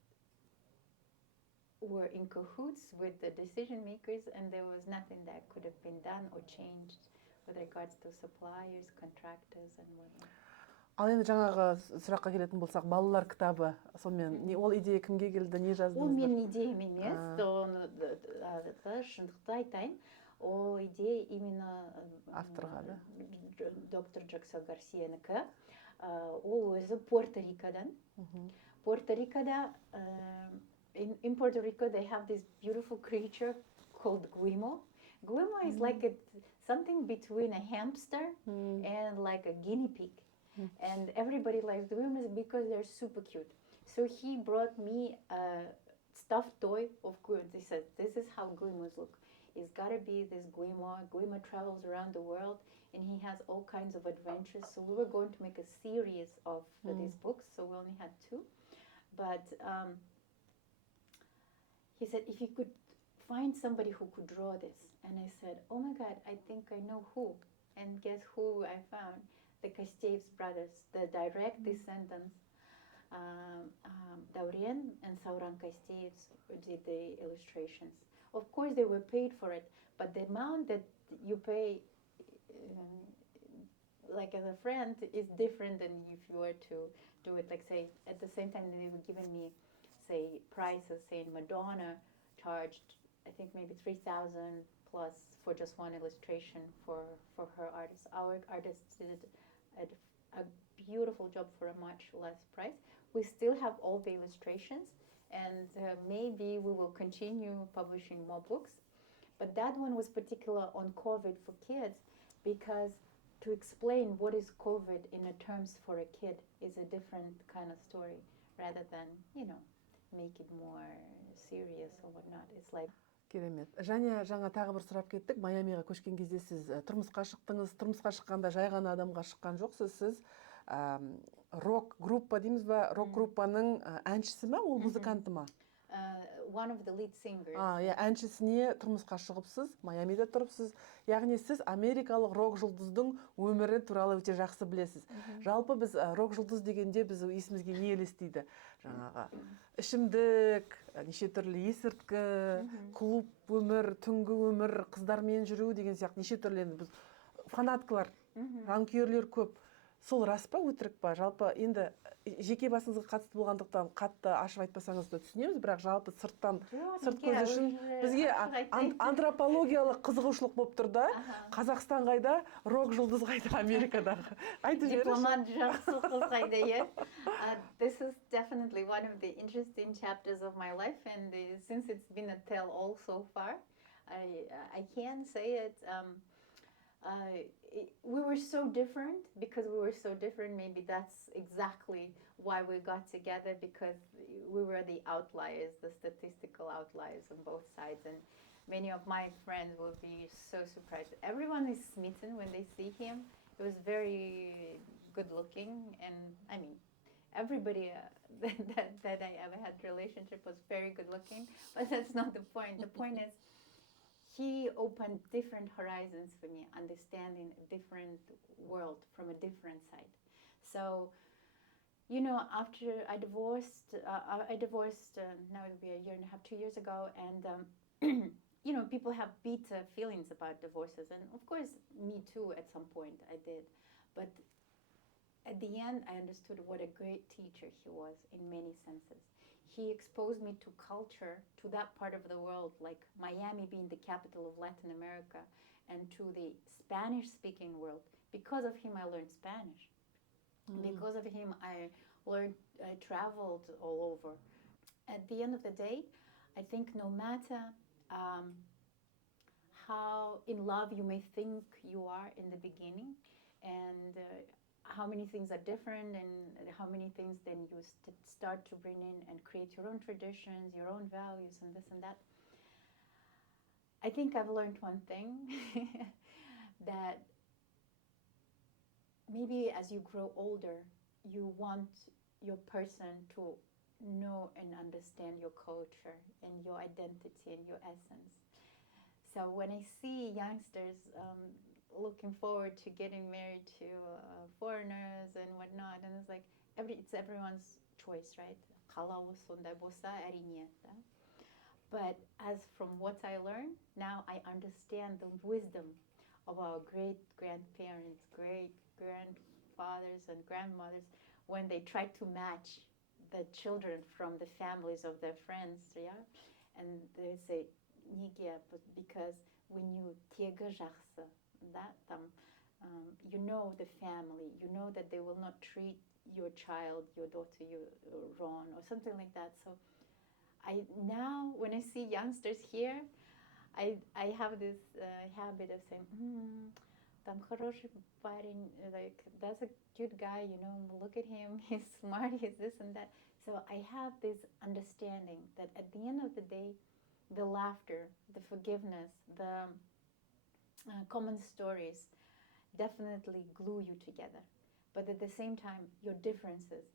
were in cahoots with the decision makers, and there was nothing that could have been done or changed with regards to suppliers, contractors, and whatnot. Ал енді жаңағы сұраққа келетін болсақ, балалар кітабы, сонымен ол идея кімге келді, не жаздыңыздар? Ол менің идеям емес, оны шындықты айтайын. Ол идея именно авторға, да? Доктор Джоксел Гарсиянікі. Ол өзі Пуэрто-Рикодан. Пуэрто-Рикода, in Puerto Rico, they have this beautiful creature called guimo. Guimo is like something between a hamster and like a guinea pig. And everybody likes guimos because they're super cute. So he brought me a stuffed toy of guimos. He said, this is how guimos look. is gotta be this Guillemot. Guillemot travels around the world, and he has all kinds of adventures. So we were going to make a series of these books, so we only had 2. But he said, if you could find somebody who could draw this. And I said, oh my God, I think I know who. And guess who I found? The Kosteev's brothers, the direct descendants. Daurien and Sauran Kosteevs did the illustrations. Of course, they were paid for it, but the amount that you pay, like as a friend, is different than if you were to do it. Like, say, at the same time, they were giving me, say, prices, saying Madonna charged, I think maybe 3,000 plus for just one illustration for her artist. Our artists did a beautiful job for a much less price. We still have all the illustrations, and maybe we will continue publishing more books. But that one was particular on COVID for kids, because to explain what is COVID in a terms for a kid is a different kind of story, rather than, make it more serious or whatnot. It's like... Керемет. Және жаңа тағы бір сұрап кеттік. Майамиға көшкен кезде сіз тұрмысқа шықтыңыз. Тұрмысқа шыққанда жай ғана адамға шыққан жоқсыз. Сіз рок-группа дейміз ба, рок-группаның әншісі ма, ол музыканты ма? One of the lead singers. Әншісіне тұрмысқа шығыпсыз, Майамида тұрыпсыз. Яғни сіз Америкалық рок-жұлдыздың өмірі туралы өте жақсы білесіз. Жалпы біз рок-жұлдыз дегенде біз есімізге не елестейді? Жаңағы ішімдік, неше түрлі есірткі, клуб өмір, түнгі өмір, қыздармен жүру деген сияқты неше түрлі, біз фанаткалар, жанкүйерлер көп. Сол рас па, өтірік па? Жалпы енді жеке басыңызға қатысты болғандықтан қатты ашып айтпасаңыз да түсінеміз, бірақ жалпы сырт көз үшін бізге антропологиялық қызығушылық болып тұр да. Қазақстан қайда, рок-жұлдыз қайда, Америкадағы. Айтып жіберіңізші. Дипломат жақсы қыз қайда, This is definitely one of the interesting chapters of my life, and since it's been a tell-all so far, I can say it. We were so different. Because we were so different, maybe that's exactly why we got together, because we were the outliers, the statistical outliers on both sides. And many of my friends will be so surprised. Everyone is smitten when they see him. He was very good looking, and I mean, everybody that I ever had a relationship was very good looking, but that's not the point. The point is, he opened different horizons for me, understanding a different world from a different side. So, after I divorced, now it'll be a year and a half, 2 years ago, and people have bitter feelings about divorces, and of course, me too, at some point I did. But at the end, I understood what a great teacher he was in many senses. He exposed me to culture, to that part of the world, like Miami being the capital of Latin America, and to the Spanish-speaking world. Because of him, I learned Spanish. Because of him, I traveled all over. At the end of the day, I think no matter how in love you may think you are in the beginning, and how many things are different, and how many things then you start to bring in and create your own traditions, your own values, and this and that. I think I've learned one thing, that maybe as you grow older, you want your person to know and understand your culture and your identity and your essence. So when I see youngsters looking forward to getting married to foreigners and whatnot, and it's like it's everyone's choice, right? But as from what I learned, now I understand the wisdom of our great-grandparents, great-grandfathers and grandmothers, when they try to match the children from the families of their friends, and they say, неге, because when you тегі жақсы, you know the family, you know that they will not treat your child, your daughter, wrong, or something like that. So now, when I see youngsters here, I have this habit of saying, там хороший парень, like, that's a good guy, look at him, he's smart, he's this and that. So I have this understanding that at the end of the day, the laughter, the forgiveness, the common stories definitely glue you together. But at the same time, your differences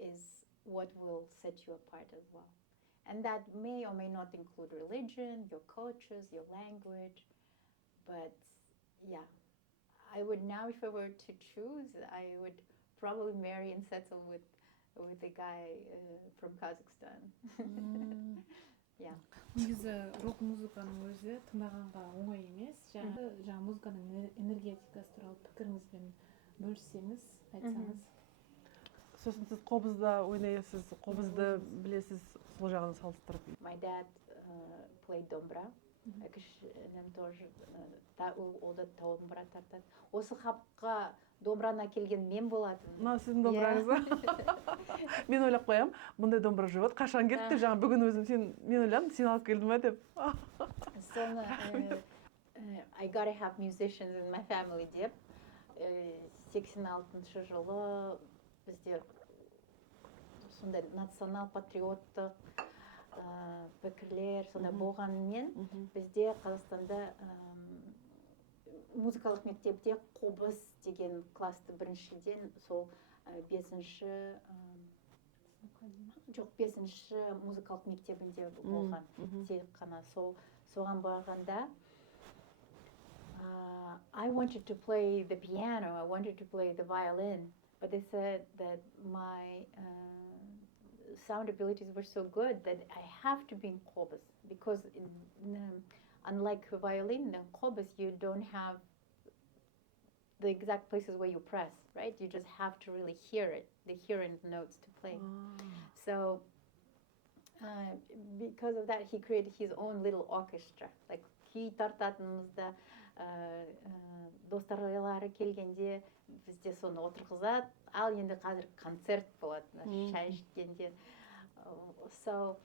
is what will set you apart as well. And that may or may not include religion, your cultures, your language. But yeah, I would now, if I were to choose, I would probably marry and settle with a guy from Kazakhstan. Yeah. Негізі рок музыканың өзі тыңдағанға оңай емес. Жаңа музыканың энергетикасы туралы пікіріңізбен бөліссеңіз, айтсаңыз. Сосын сіз қобызда ойнайсыз, қобызды білесіз, сол жағын салыстырып. My dad played домбыра. Кішінен тоже ол да домбыра тартады. Осы хапқа домбыраны әкелген мен болатын. Мына сіздің домбыраңыз. Мен ойлап қоям, бұндай домбыра жоқ. Қашан келді деп, жаңа бүгін өзім мен ойладым, сен алып келдің бе деп. Соны I gotta have musicians in my family деп 86 жылы бізде сондай национал патриоттық пікірлер сонда болғанымен бізде Қазақстанда музыкалық мектепте қобыз деген класты біріншіден сол 5-ші музыкалық мектебінде болған. Тек қана соған барғанда I wanted to play the piano, I wanted to play the violin, but they said that my sound abilities were so good that I have to be in qobuz, because unlike a violin, in qobuz you don't have the exact places where you press, right? You just have to really hear it, the hearing notes to play. So because of that, he created his own little orchestra. Like күй тартатынымызда достарлары келгенде бізде соны отырғызады, ал енді қазір концерт болады, шай ішкенде. So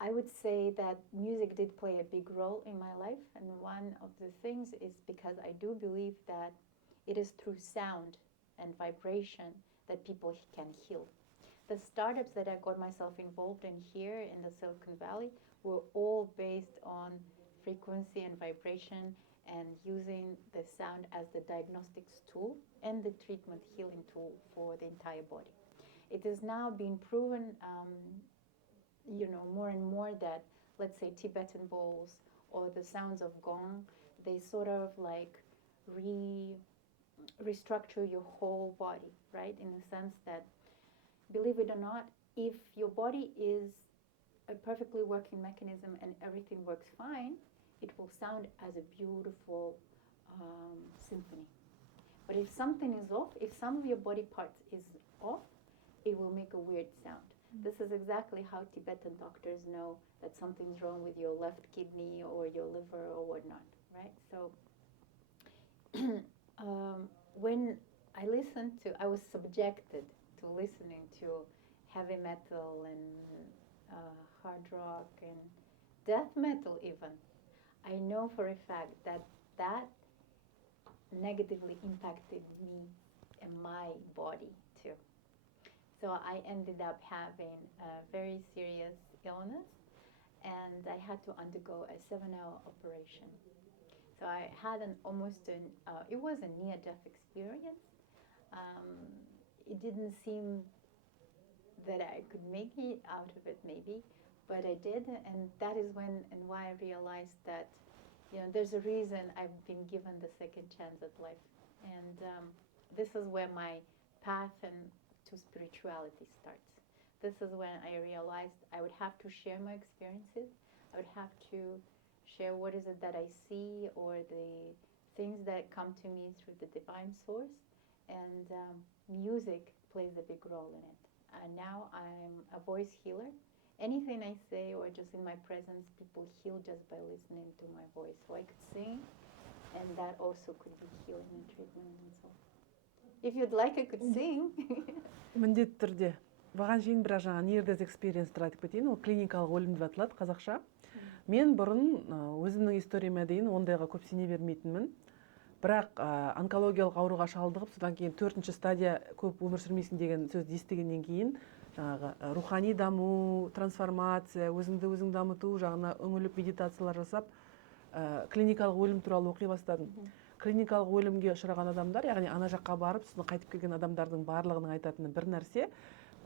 I would say that music did play a big role in my life, and one of the things is because I do believe that it is through sound and vibration that people can heal. The startups that I got myself involved in here in the Silicon Valley were all based on frequency and vibration and using the sound as the diagnostics tool and the treatment healing tool for the entire body. It is now being proven, more and more that, let's say, Tibetan bowls or the sounds of gong, they sort of like restructure your whole body, right? In the sense that, believe it or not, if your body is a perfectly working mechanism and everything works fine, it will sound as a beautiful symphony. But if something is off, if some of your body parts is off, it will make a weird sound. This is exactly how Tibetan doctors know that something's wrong with your left kidney or your liver or whatnot, right? So when I listened to, I was subjected to listening to heavy metal and hard rock and death metal even. I know for a fact that that negatively impacted me and my body too. So I ended up having a very serious illness, and I had to undergo a 7-hour operation. So I had it was a near-death experience. It didn't seem that I could make it out of it maybe, but I did, and that is when and why I realized that, there's a reason I've been given the second chance at life. And this is where my path to spirituality starts. This is when I realized I would have to share my experiences. I would have to share what is it that I see or the things that come to me through the divine source. And music plays a big role in it. And now I'm a voice healer. Anything I say or just in my presence, people heal just by listening to my voice. So I could sing, and that also could be healing and treatment and so. If you'd like, I could sing. Міндетті түрде. Бұған шейін бірақ жаңа near death experience айтып кетейін. Ол клиникалық өлім деп аталады қазақша. Мен бұрын өзімнің историяма дейін ондайға көп сене бермейтінмін. Бірақ онкологиялық ауруға шалдығып, содан кейін 4-ші стадия көп өмір сүрмейсің деген сөзді естігеннен кейін жаңағы рухани даму, трансформация, өзіңді өзің дамыту жағына үңіліп медитациялар жасап, клиникалық өлім туралы оқи бастадым. Клиникалық өлімге ұшыраған адамдар, яғни ана жаққа барып, сосын қайтып келген адамдардың барлығының айтатыны бір нәрсе,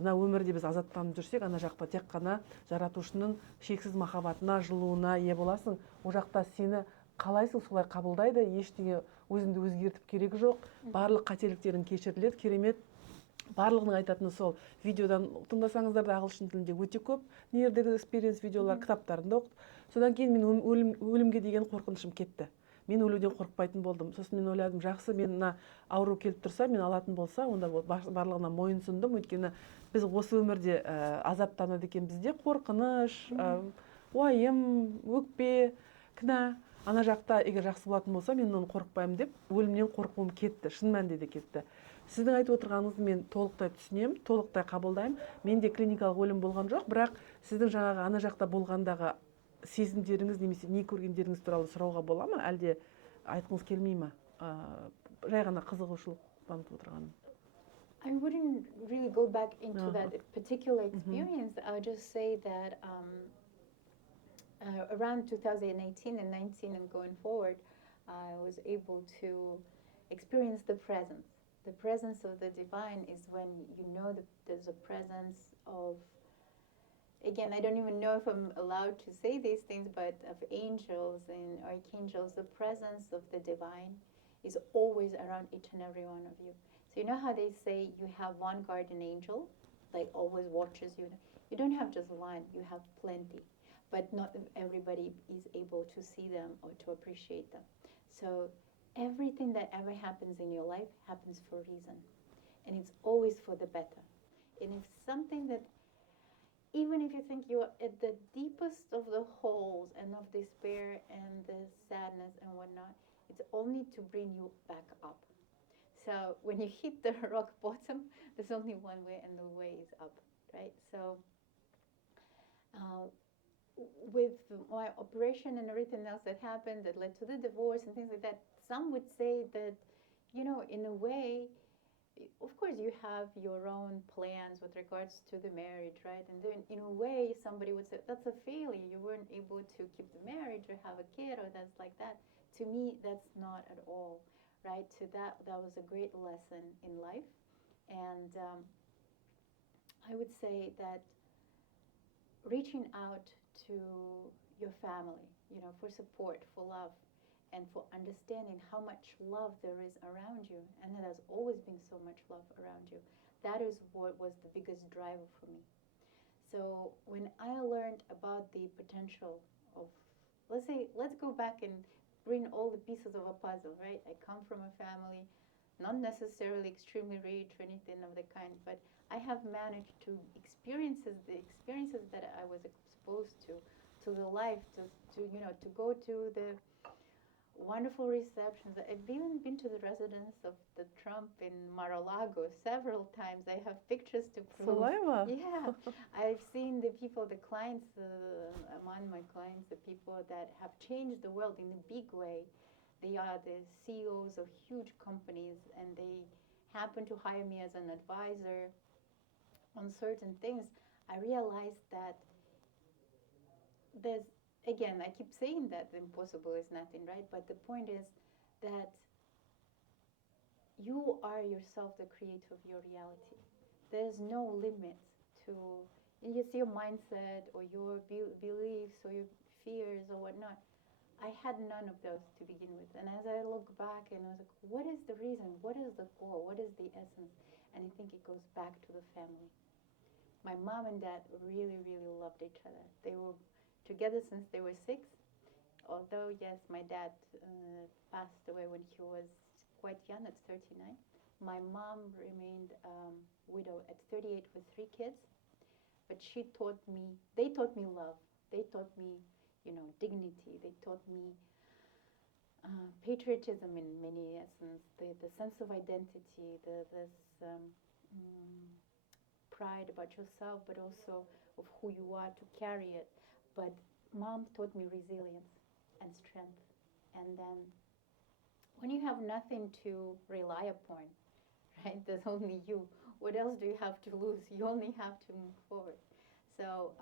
мына өмірде біз азаптанып жүрсек, ана жақта тек қана жаратушының шексіз махаббатына, жылуына ие боласың. О жақта сені қалайсың солай қабылдайды, ештеңе өзіңді өзгертіп керегі жоқ, барлық қателіктерің кешіріледі, керемет. Барлығының айтатыны сол. Видеодан тыңдасаңыздар да ағылшын тілінде өте көп near-death experience видеолар, кітаптарында оқып. Содан кейін мен өлімге деген қорқынышым кетті. Мен өлуден қорықпайтын болдым. Сосын мен ойладым, жақсы, мен мына ауру келіп тұрса, мен алатын болса, онда барлығына мойынсұндым. Өйткені біз осы өмірде азаптанады екен, бізде қорқыныш, уайым, өкпе, кінә. Ана жақта егер жақсы болатын болса, мен оны қорықпаймын деп, өлімнен қорқуым кетті, шын мәнінде де кетті. Сіздің айтып отырғаныңызды мен толықтай түсінемін, толықтай қабылдаймын. Менде клиникалық өлім болған жоқ, бірақ сіздің жаңағы ана жақта болғандағы сезімдеріңіз немесе не көргендеріңіз туралы сұрауға бола ма, әлде айтқыңыз келмей ма? Жай ғана қызығушылық танытып отырғаным. I wouldn't really go back into that particular experience. I would just say that around 2018 and 19 and going forward, I was able to experience the presence. The presence of the divine is when you know that there's a presence of, again, I don't even know if I'm allowed to say these things, but of angels and archangels. The presence of the divine is always around each and every one of you. So you know how they say you have one guardian angel, like always watches you. You don't have just one, you have plenty. But not everybody is able to see them or to appreciate them. So everything that ever happens in your life happens for a reason. And it's always for the better. And if something that, even if you think you're at the deepest of the holes and of despair and the sadness and whatnot, it's only to bring you back up. So when you hit the rock bottom, there's only one way, and the way is up, right? So with my operation and everything else that happened that led to the divorce and things like that, some would say that, you know, in a way, of course you have your own plans with regards to the marriage, right? And then in a way, somebody would say, that's a failure. You weren't able to keep the marriage or have a kid or that's like that. To me, that's not at all, right? So that was a great lesson in life. And I would say that reaching out to your family, you know, for support, for love, and for understanding how much love there is around you, and there has always been so much love around you. That is what was the biggest driver for me. So when I learned about the potential of, let's go back and bring all the pieces of a puzzle, right? I come from a family, not necessarily extremely rich or anything of the kind, but I have managed to experience the experiences that I was exposed to the life, to you know, to go to the wonderful receptions. I've even been to the residence of the Trump in Mar-a-Lago several times. I have pictures to prove. Yeah, I've seen the people, the clients, among my clients, the people that have changed the world in a big way. They are the CEOs of huge companies, and they happen to hire me as an advisor on certain things. I realized that there's, again, I keep saying that the impossible is nothing, right? But the point is that you are yourself the creator of your reality. There's no limit to just your mindset or your beliefs or your fears or whatnot. I had none of those to begin with. And as I look back and I was like, what is the reason? What is the goal? What is the essence? And I think it goes back to the family. My mom and dad really, really loved each other. They were together since they were 6, although yes, my dad passed away when he was quite young at 39. My mom remained widow at 38 with 3 kids, but they taught me love. They taught me, you know, dignity. They taught me patriotism in many essence, the sense of identity, this pride about yourself, but also of who you are to carry it. But mom taught me resilience and strength. And then when you have nothing to rely upon, right? There's only you. What else do you have to lose? You only have to move forward. So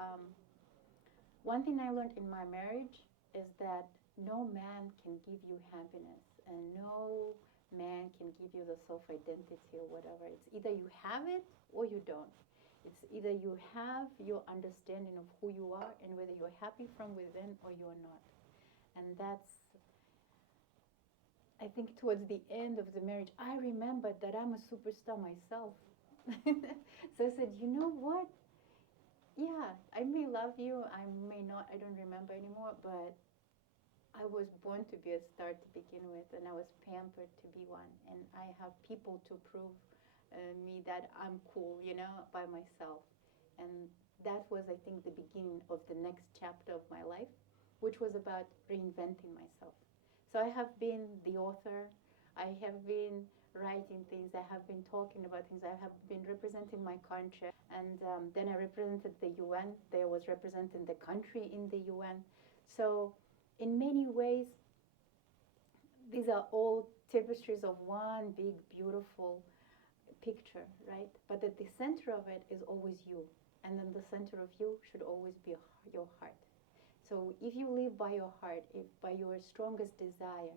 one thing I learned in my marriage is that no man can give you happiness, and no man can give you the self-identity or whatever. It's either you have it or you don't. It's either you have your understanding of who you are and whether you're happy from within or you're not. And that's, I think, towards the end of the marriage, I remembered that I'm a superstar myself. So I said, you know what? Yeah, I may love you, I may not, I don't remember anymore, but I was born to be a star to begin with, and I was pampered to be one. And I have people to prove me that I'm cool, you know, by myself. And that was, I think, the beginning of the next chapter of my life, which was about reinventing myself. So I have been the author, I have been writing things, I have been talking about things, I have been representing my country, and then I represented the UN, there was representing the country in the UN. So in many ways, these are all tapestries of one big, beautiful picture, right? But at the center of it is always you. And then the center of you should always be your heart. So if you live by your heart, if by your strongest desire,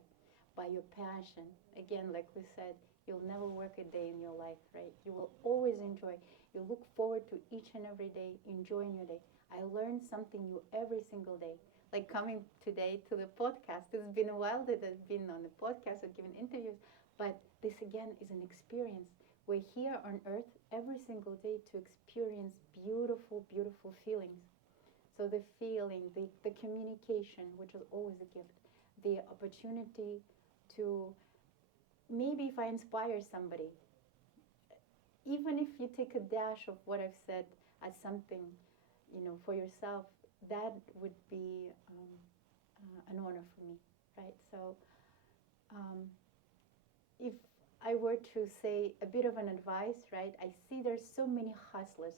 by your passion, again, like we said, you'll never work a day in your life, right? You will always enjoy. You look forward to each and every day, enjoying your day. I learn something new every single day. Like coming today to the podcast. It's been a while that I've been on the podcast or given interviews, but this again is an experience. We're here on earth every single day to experience beautiful, beautiful feelings. So the feeling, the communication, which is always a gift, the opportunity to, maybe if I inspire somebody, even if you take a dash of what I've said as something, you know, for yourself, that would be an honor for me, right? So if I were to say a bit of an advice, right, I see there's so many hustlers,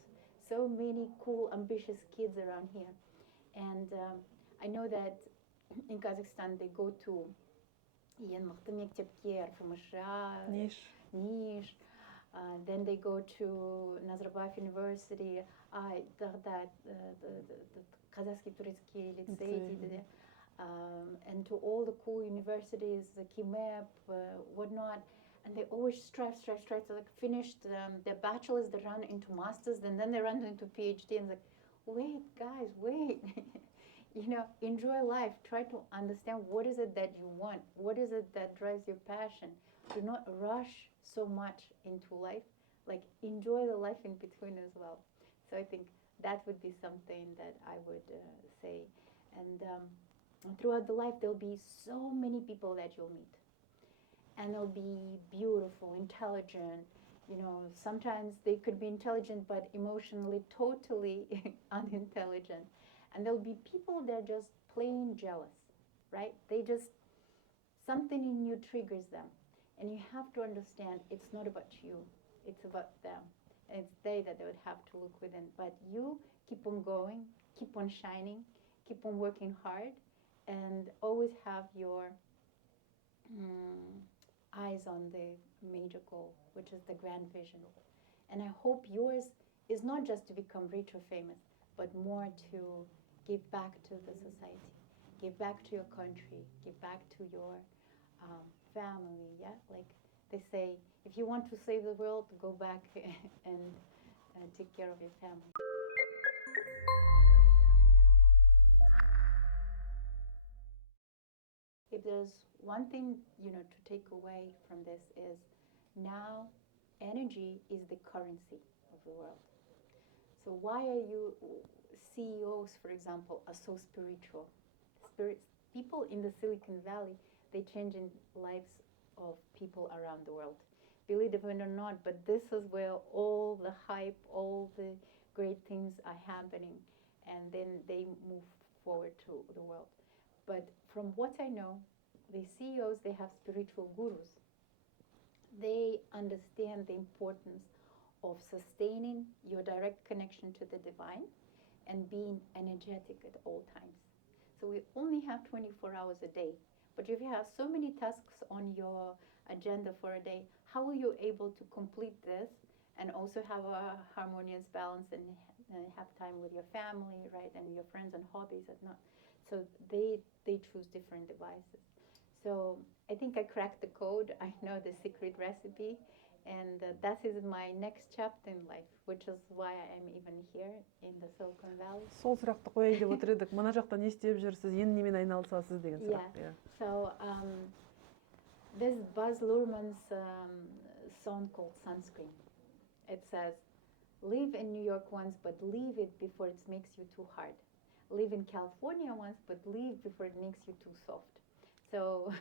so many cool, ambitious kids around here. And I know that in Kazakhstan they go to ең мықты мектепке, РФМШ, Ниш, then they go to Назарбаев University, Казахский турецкий лицей дейді, and to all the cool universities, KIMEP, whatnot, and they always strive to like finish their bachelor's, they run into masters, and then they run into PhD, and like, wait, guys, wait. You know, enjoy life. Try to understand what is it that you want. What is it that drives your passion? Do not rush so much into life. Like, enjoy the life in between as well. So I think that would be something that I would say. And throughout the life, there'll be so many people that you'll meet. And they'll be beautiful, intelligent. You know, sometimes they could be intelligent, but emotionally totally unintelligent. And there'll be people that are just plain jealous, right? They just, something in you triggers them. And you have to understand it's not about you, it's about them. And it's they that they would have to look within. But you keep on going, keep on shining, keep on working hard, and always have your eyes on the major goal, which is the grand vision. And I hope yours is not just to become rich or famous, but more to give back to the society, give back to your country, give back to your family, yeah? Like they say, if you want to save the world, go back and take care of your family. If there's one thing, you know, to take away from this is now energy is the currency of the world. So why are you CEOs, for example, are so spiritual? People in the Silicon Valley, they change in lives of people around the world. Believe it or not, but this is where all the hype, all the great things are happening, and then they move forward to the world. But from what I know, the CEOs, they have spiritual gurus. They understand the importance of sustaining your direct connection to the divine and being energetic at all times. So we only have 24 hours a day. But if you have so many tasks on your agenda for a day, how are you able to complete this and also have a harmonious balance and have time with your family, right, and your friends and hobbies and not. So they choose different devices. So I think I cracked the code. I know the secret recipe, and that is my next chapter in life, which is why I am even here in the Silicon Valley. Сол сұрақты қояйын деп отыр едік. Мына жақта не істеп жүрсіз, енді немен айналысасыз деген сұрақ. Yeah. So this Buzz Luhrmann's song called Sunscreen. It says, live in New York once, but leave it before it makes you too hard. Live in California once, but leave before it makes you too soft. So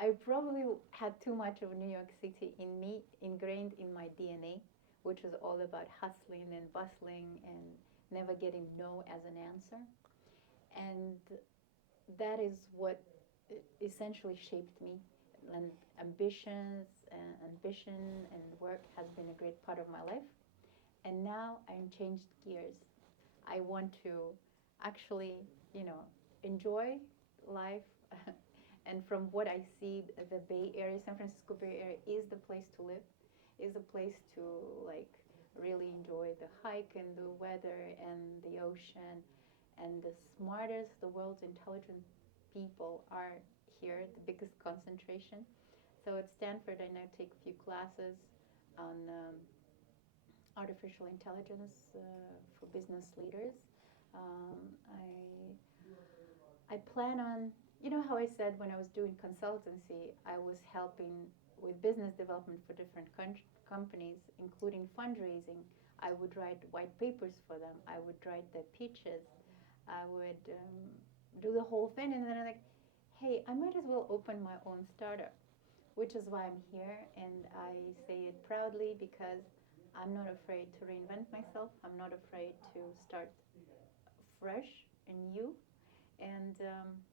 I probably had too much of New York City in me, ingrained in my DNA, which is all about hustling and bustling and never getting no as an answer. And that is what essentially shaped me. And ambition and work has been a great part of my life. And now I'm changed gears. I want to actually, enjoy life. And from what I see, the Bay Area, San Francisco Bay Area is the place to live, is a place to really enjoy the hike and the weather and the ocean. And the smartest, the world's intelligent people are here, the biggest concentration. So at Stanford, I now take a few classes on artificial intelligence for business leaders. I plan on, how I said when I was doing consultancy, I was helping with business development for different companies, including fundraising. I would write white papers for them. I would write the pitches. I would do the whole thing. And then I'm like, hey, I might as well open my own startup, which is why I'm here. And I say it proudly because I'm not afraid to reinvent myself. I'm not afraid to start fresh and new. And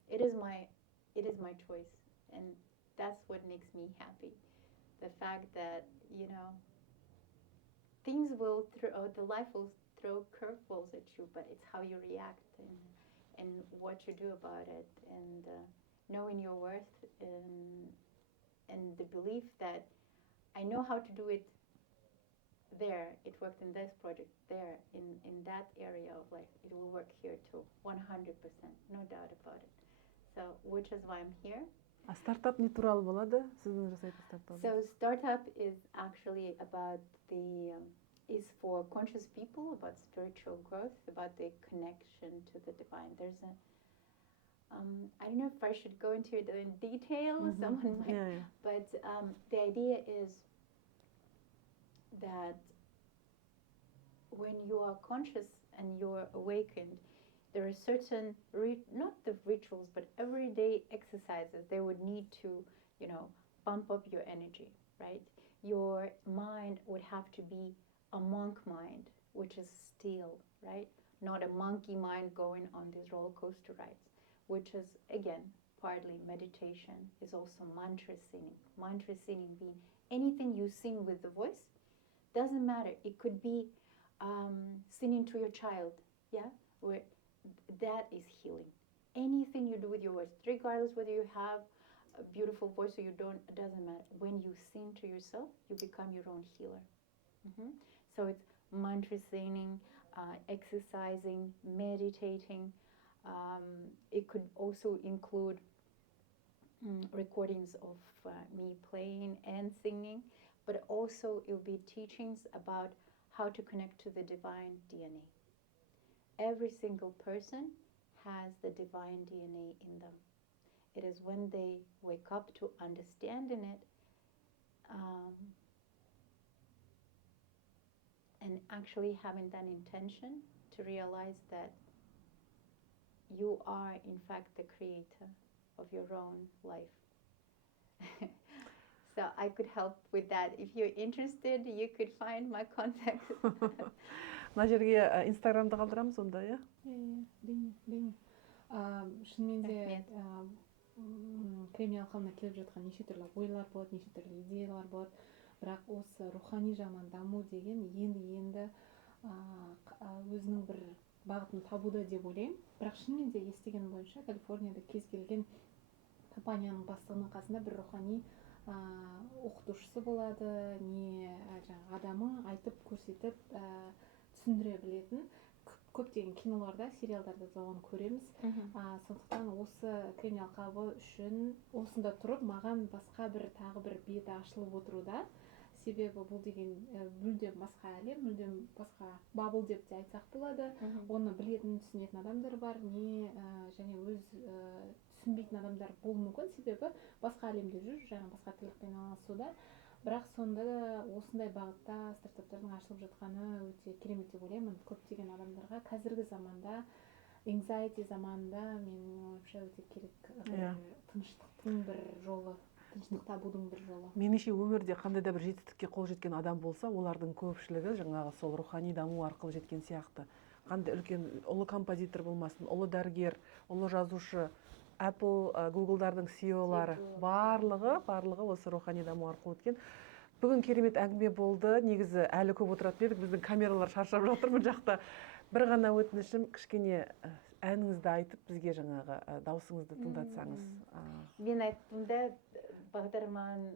it is my choice, and that's what makes me happy. The fact that things will the life will throw curveballs at you, but it's how you react and what you do about it, and knowing your worth and the belief that I know how to do it. There, it worked in this project. There, in that area of life, it will work here too, 100%, no doubt about it. So, which is why I'm here. Стартап не туралы болады? Сіздің жасайтын стартап. So, startup is actually about is for conscious people, about spiritual growth, about the connection to the divine. There's a I don't know if I should go into it in detail. Mm-hmm. Someone might, yeah. But the idea is that when you are conscious and you're awakened, there are certain, not the rituals, but everyday exercises they would need to, bump up your energy, right? Your mind would have to be a monk mind, which is still, right? Not a monkey mind going on these roller coaster rides, which is, again, partly meditation, is also mantra singing. Mantra singing being anything you sing with the voice. Doesn't matter. It could be singing to your child, where that is healing. Anything you do with your voice, regardless whether you have a beautiful voice or you don't, it doesn't matter. When you sing to yourself, you become your own healer. Mm-hmm. So it's mantra singing, exercising, meditating. It could also include recordings of me playing and singing. But also it will be teachings about how to connect to the divine DNA. Every single person has the divine DNA in them. It is when they wake up to understanding it and actually having that intention to realize that you are in fact the creator of your own life. So I could help with that. If you're interested, you could find my contact. Мына жерге Инстаграмды қалдырамыз онда, иә? Бейне. Шынымен де Кремния алқабына келіп жатқан неше түрлі ойлар болады, неше түрлі идеялар болады. Бірақ осы рухани жағынан даму деген енді өзінің бір бағытын табуда деп ойлаймын. Бірақ шынымен де естіген бойынша Калифорнияда кез келген компанияның бастығының қасында бір рухани оқытушысы болады, не жаңағы адамы айтып көрсетіп түсіндіре білетін көптеген киноларда, сериалдарда да оны көреміз. Сондықтан осы премия алқабы үшін осында тұрып маған басқа бір тағы бір беті ашылып отыруда. Себебі бұл деген мүлдем басқа әлем, мүлдем басқа бабыл деп те айтсақ болады. Оны білетін, түсінетін адамдар бар, не және өз түсінбейтін адамдар болуы мүмкін, себебі басқа әлемде жүр, жаңа басқа тірлікпен айналысуда. Бірақ сонда да осындай бағытта стартаптардың ашылып жатқаны өте керемет деп ойлаймын. Көптеген адамдарға қазіргі заманда, anxiety заманында менің ойымша өте керек тыныштықтың бір жолы, тыныштық табудың бір жолы. Меніңше өмірде қандай да бір жетістікке қол жеткен адам болса, олардың көпшілігі жаңағы сол рухани даму арқылы жеткен сияқты. Қандай үлкен ұлы композитор болмасын, ұлы дәрігер, ұлы жазушы, Apple, Google'дардың CEO-лары, барлығы осы рухани даму арқылы өткен. Бүгін керемет әңгіме болды. Негізі әлі көп отыратын едік, біздің камералар шаршап жатыр бұл жақта. Бір ғана өтінішім, кішкене әніңізді айтып, бізге жаңағы даусыңызды тыңдатсаңыз. Мен айттым да, бағдарламаны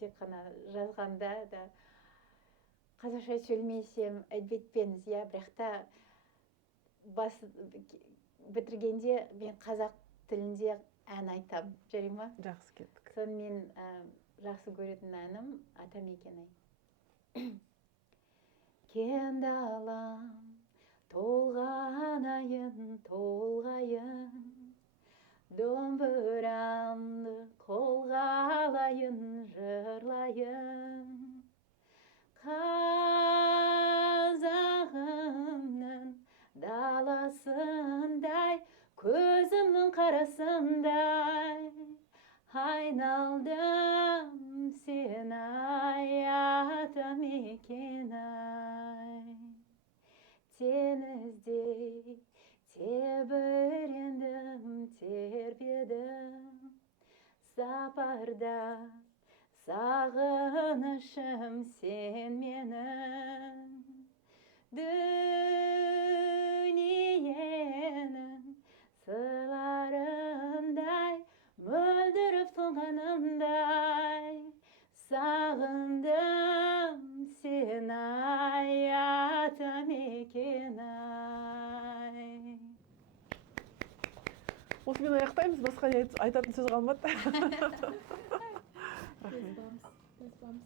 тек қана жазғанда да қазақша сөйлемесем айтпетпеңіз, бірақ та бітіргенде мен қазақ тілінде ән айтам, жарай ма? Жақсы, кеттік. Сон мен жақсы көретін әнім Атамекен ай. Кен далам толғанайын, толғайын, домбырамды қолға алайын, жырлайын. Қазағымның даласындай, көзімнің қарасындай, айналдым сен ай, Атамекен ай. Теңіздей тебірендім, тербедім, сапарда сағынышым сен менің. Дүниенің сырларындай, мөлдіріп тұнғанымдай, сағындым сен ай, Атамекен ай. Осымен аяқтаймыз, басқа айтатын сөз қалмады. Біз бамыз